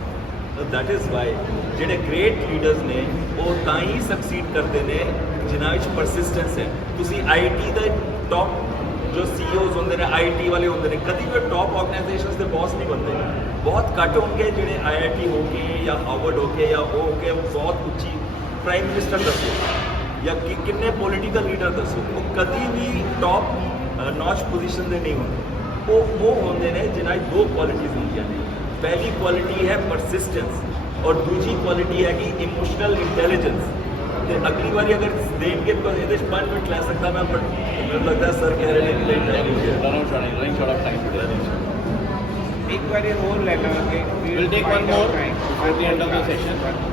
दैट इज़ वाई ਜਿਹੜੇ ग्रेट लीडर्स ਨੇ ਉਹ ਤਾਂ ਹੀ ਸਕਸੀਡ ਕਰਦੇ ਨੇ ਜਿਨ੍ਹਾਂ ਵਿੱਚ ਪਰਸਿਸਟੈਂਸ ਹੈ। ਤੁਸੀਂ IT ਦੇ ਟੌਪ जो CEOs होंगे ने, IT वाले होंगे ने, कभी भी टॉप ऑर्गेनाइजेशंस के बॉस नहीं बनते, बहुत घट होंगे जिन्हें IIT हो के या हार्वर्ड हो के या वो हो के बहुत उच्ची प्राइम मिनिस्टर दसो या किन्ने पॉलिटिकल लीडर दसो, वो कभी भी टॉप नॉच पोजीशन से नहीं होंगे। वो होंगे ने जिन्हें दो क्वालिटीज होंगी ने, पहली क्वालिटी है परसिस्टेंस और दूसरी क्वालिटी है कि इमोशनल इंटैलीजेंस। ਤੇ ਅਗਲੀ ਵਾਰੀ ਅਗਰ ਦੇਣਗੇ ਤਾਂ ਇਹਦੇ 'ਚ 5 ਮਿੰਟ ਲੈ ਸਕਦਾ ਮੈਂ, ਬਟ ਮੈਨੂੰ ਲੱਗਦਾ ਸਰ ਕਹਿ ਰਹੇ ਨੇ running short of time. एक बार और ले लेंगे We'll take one more before the end of the session.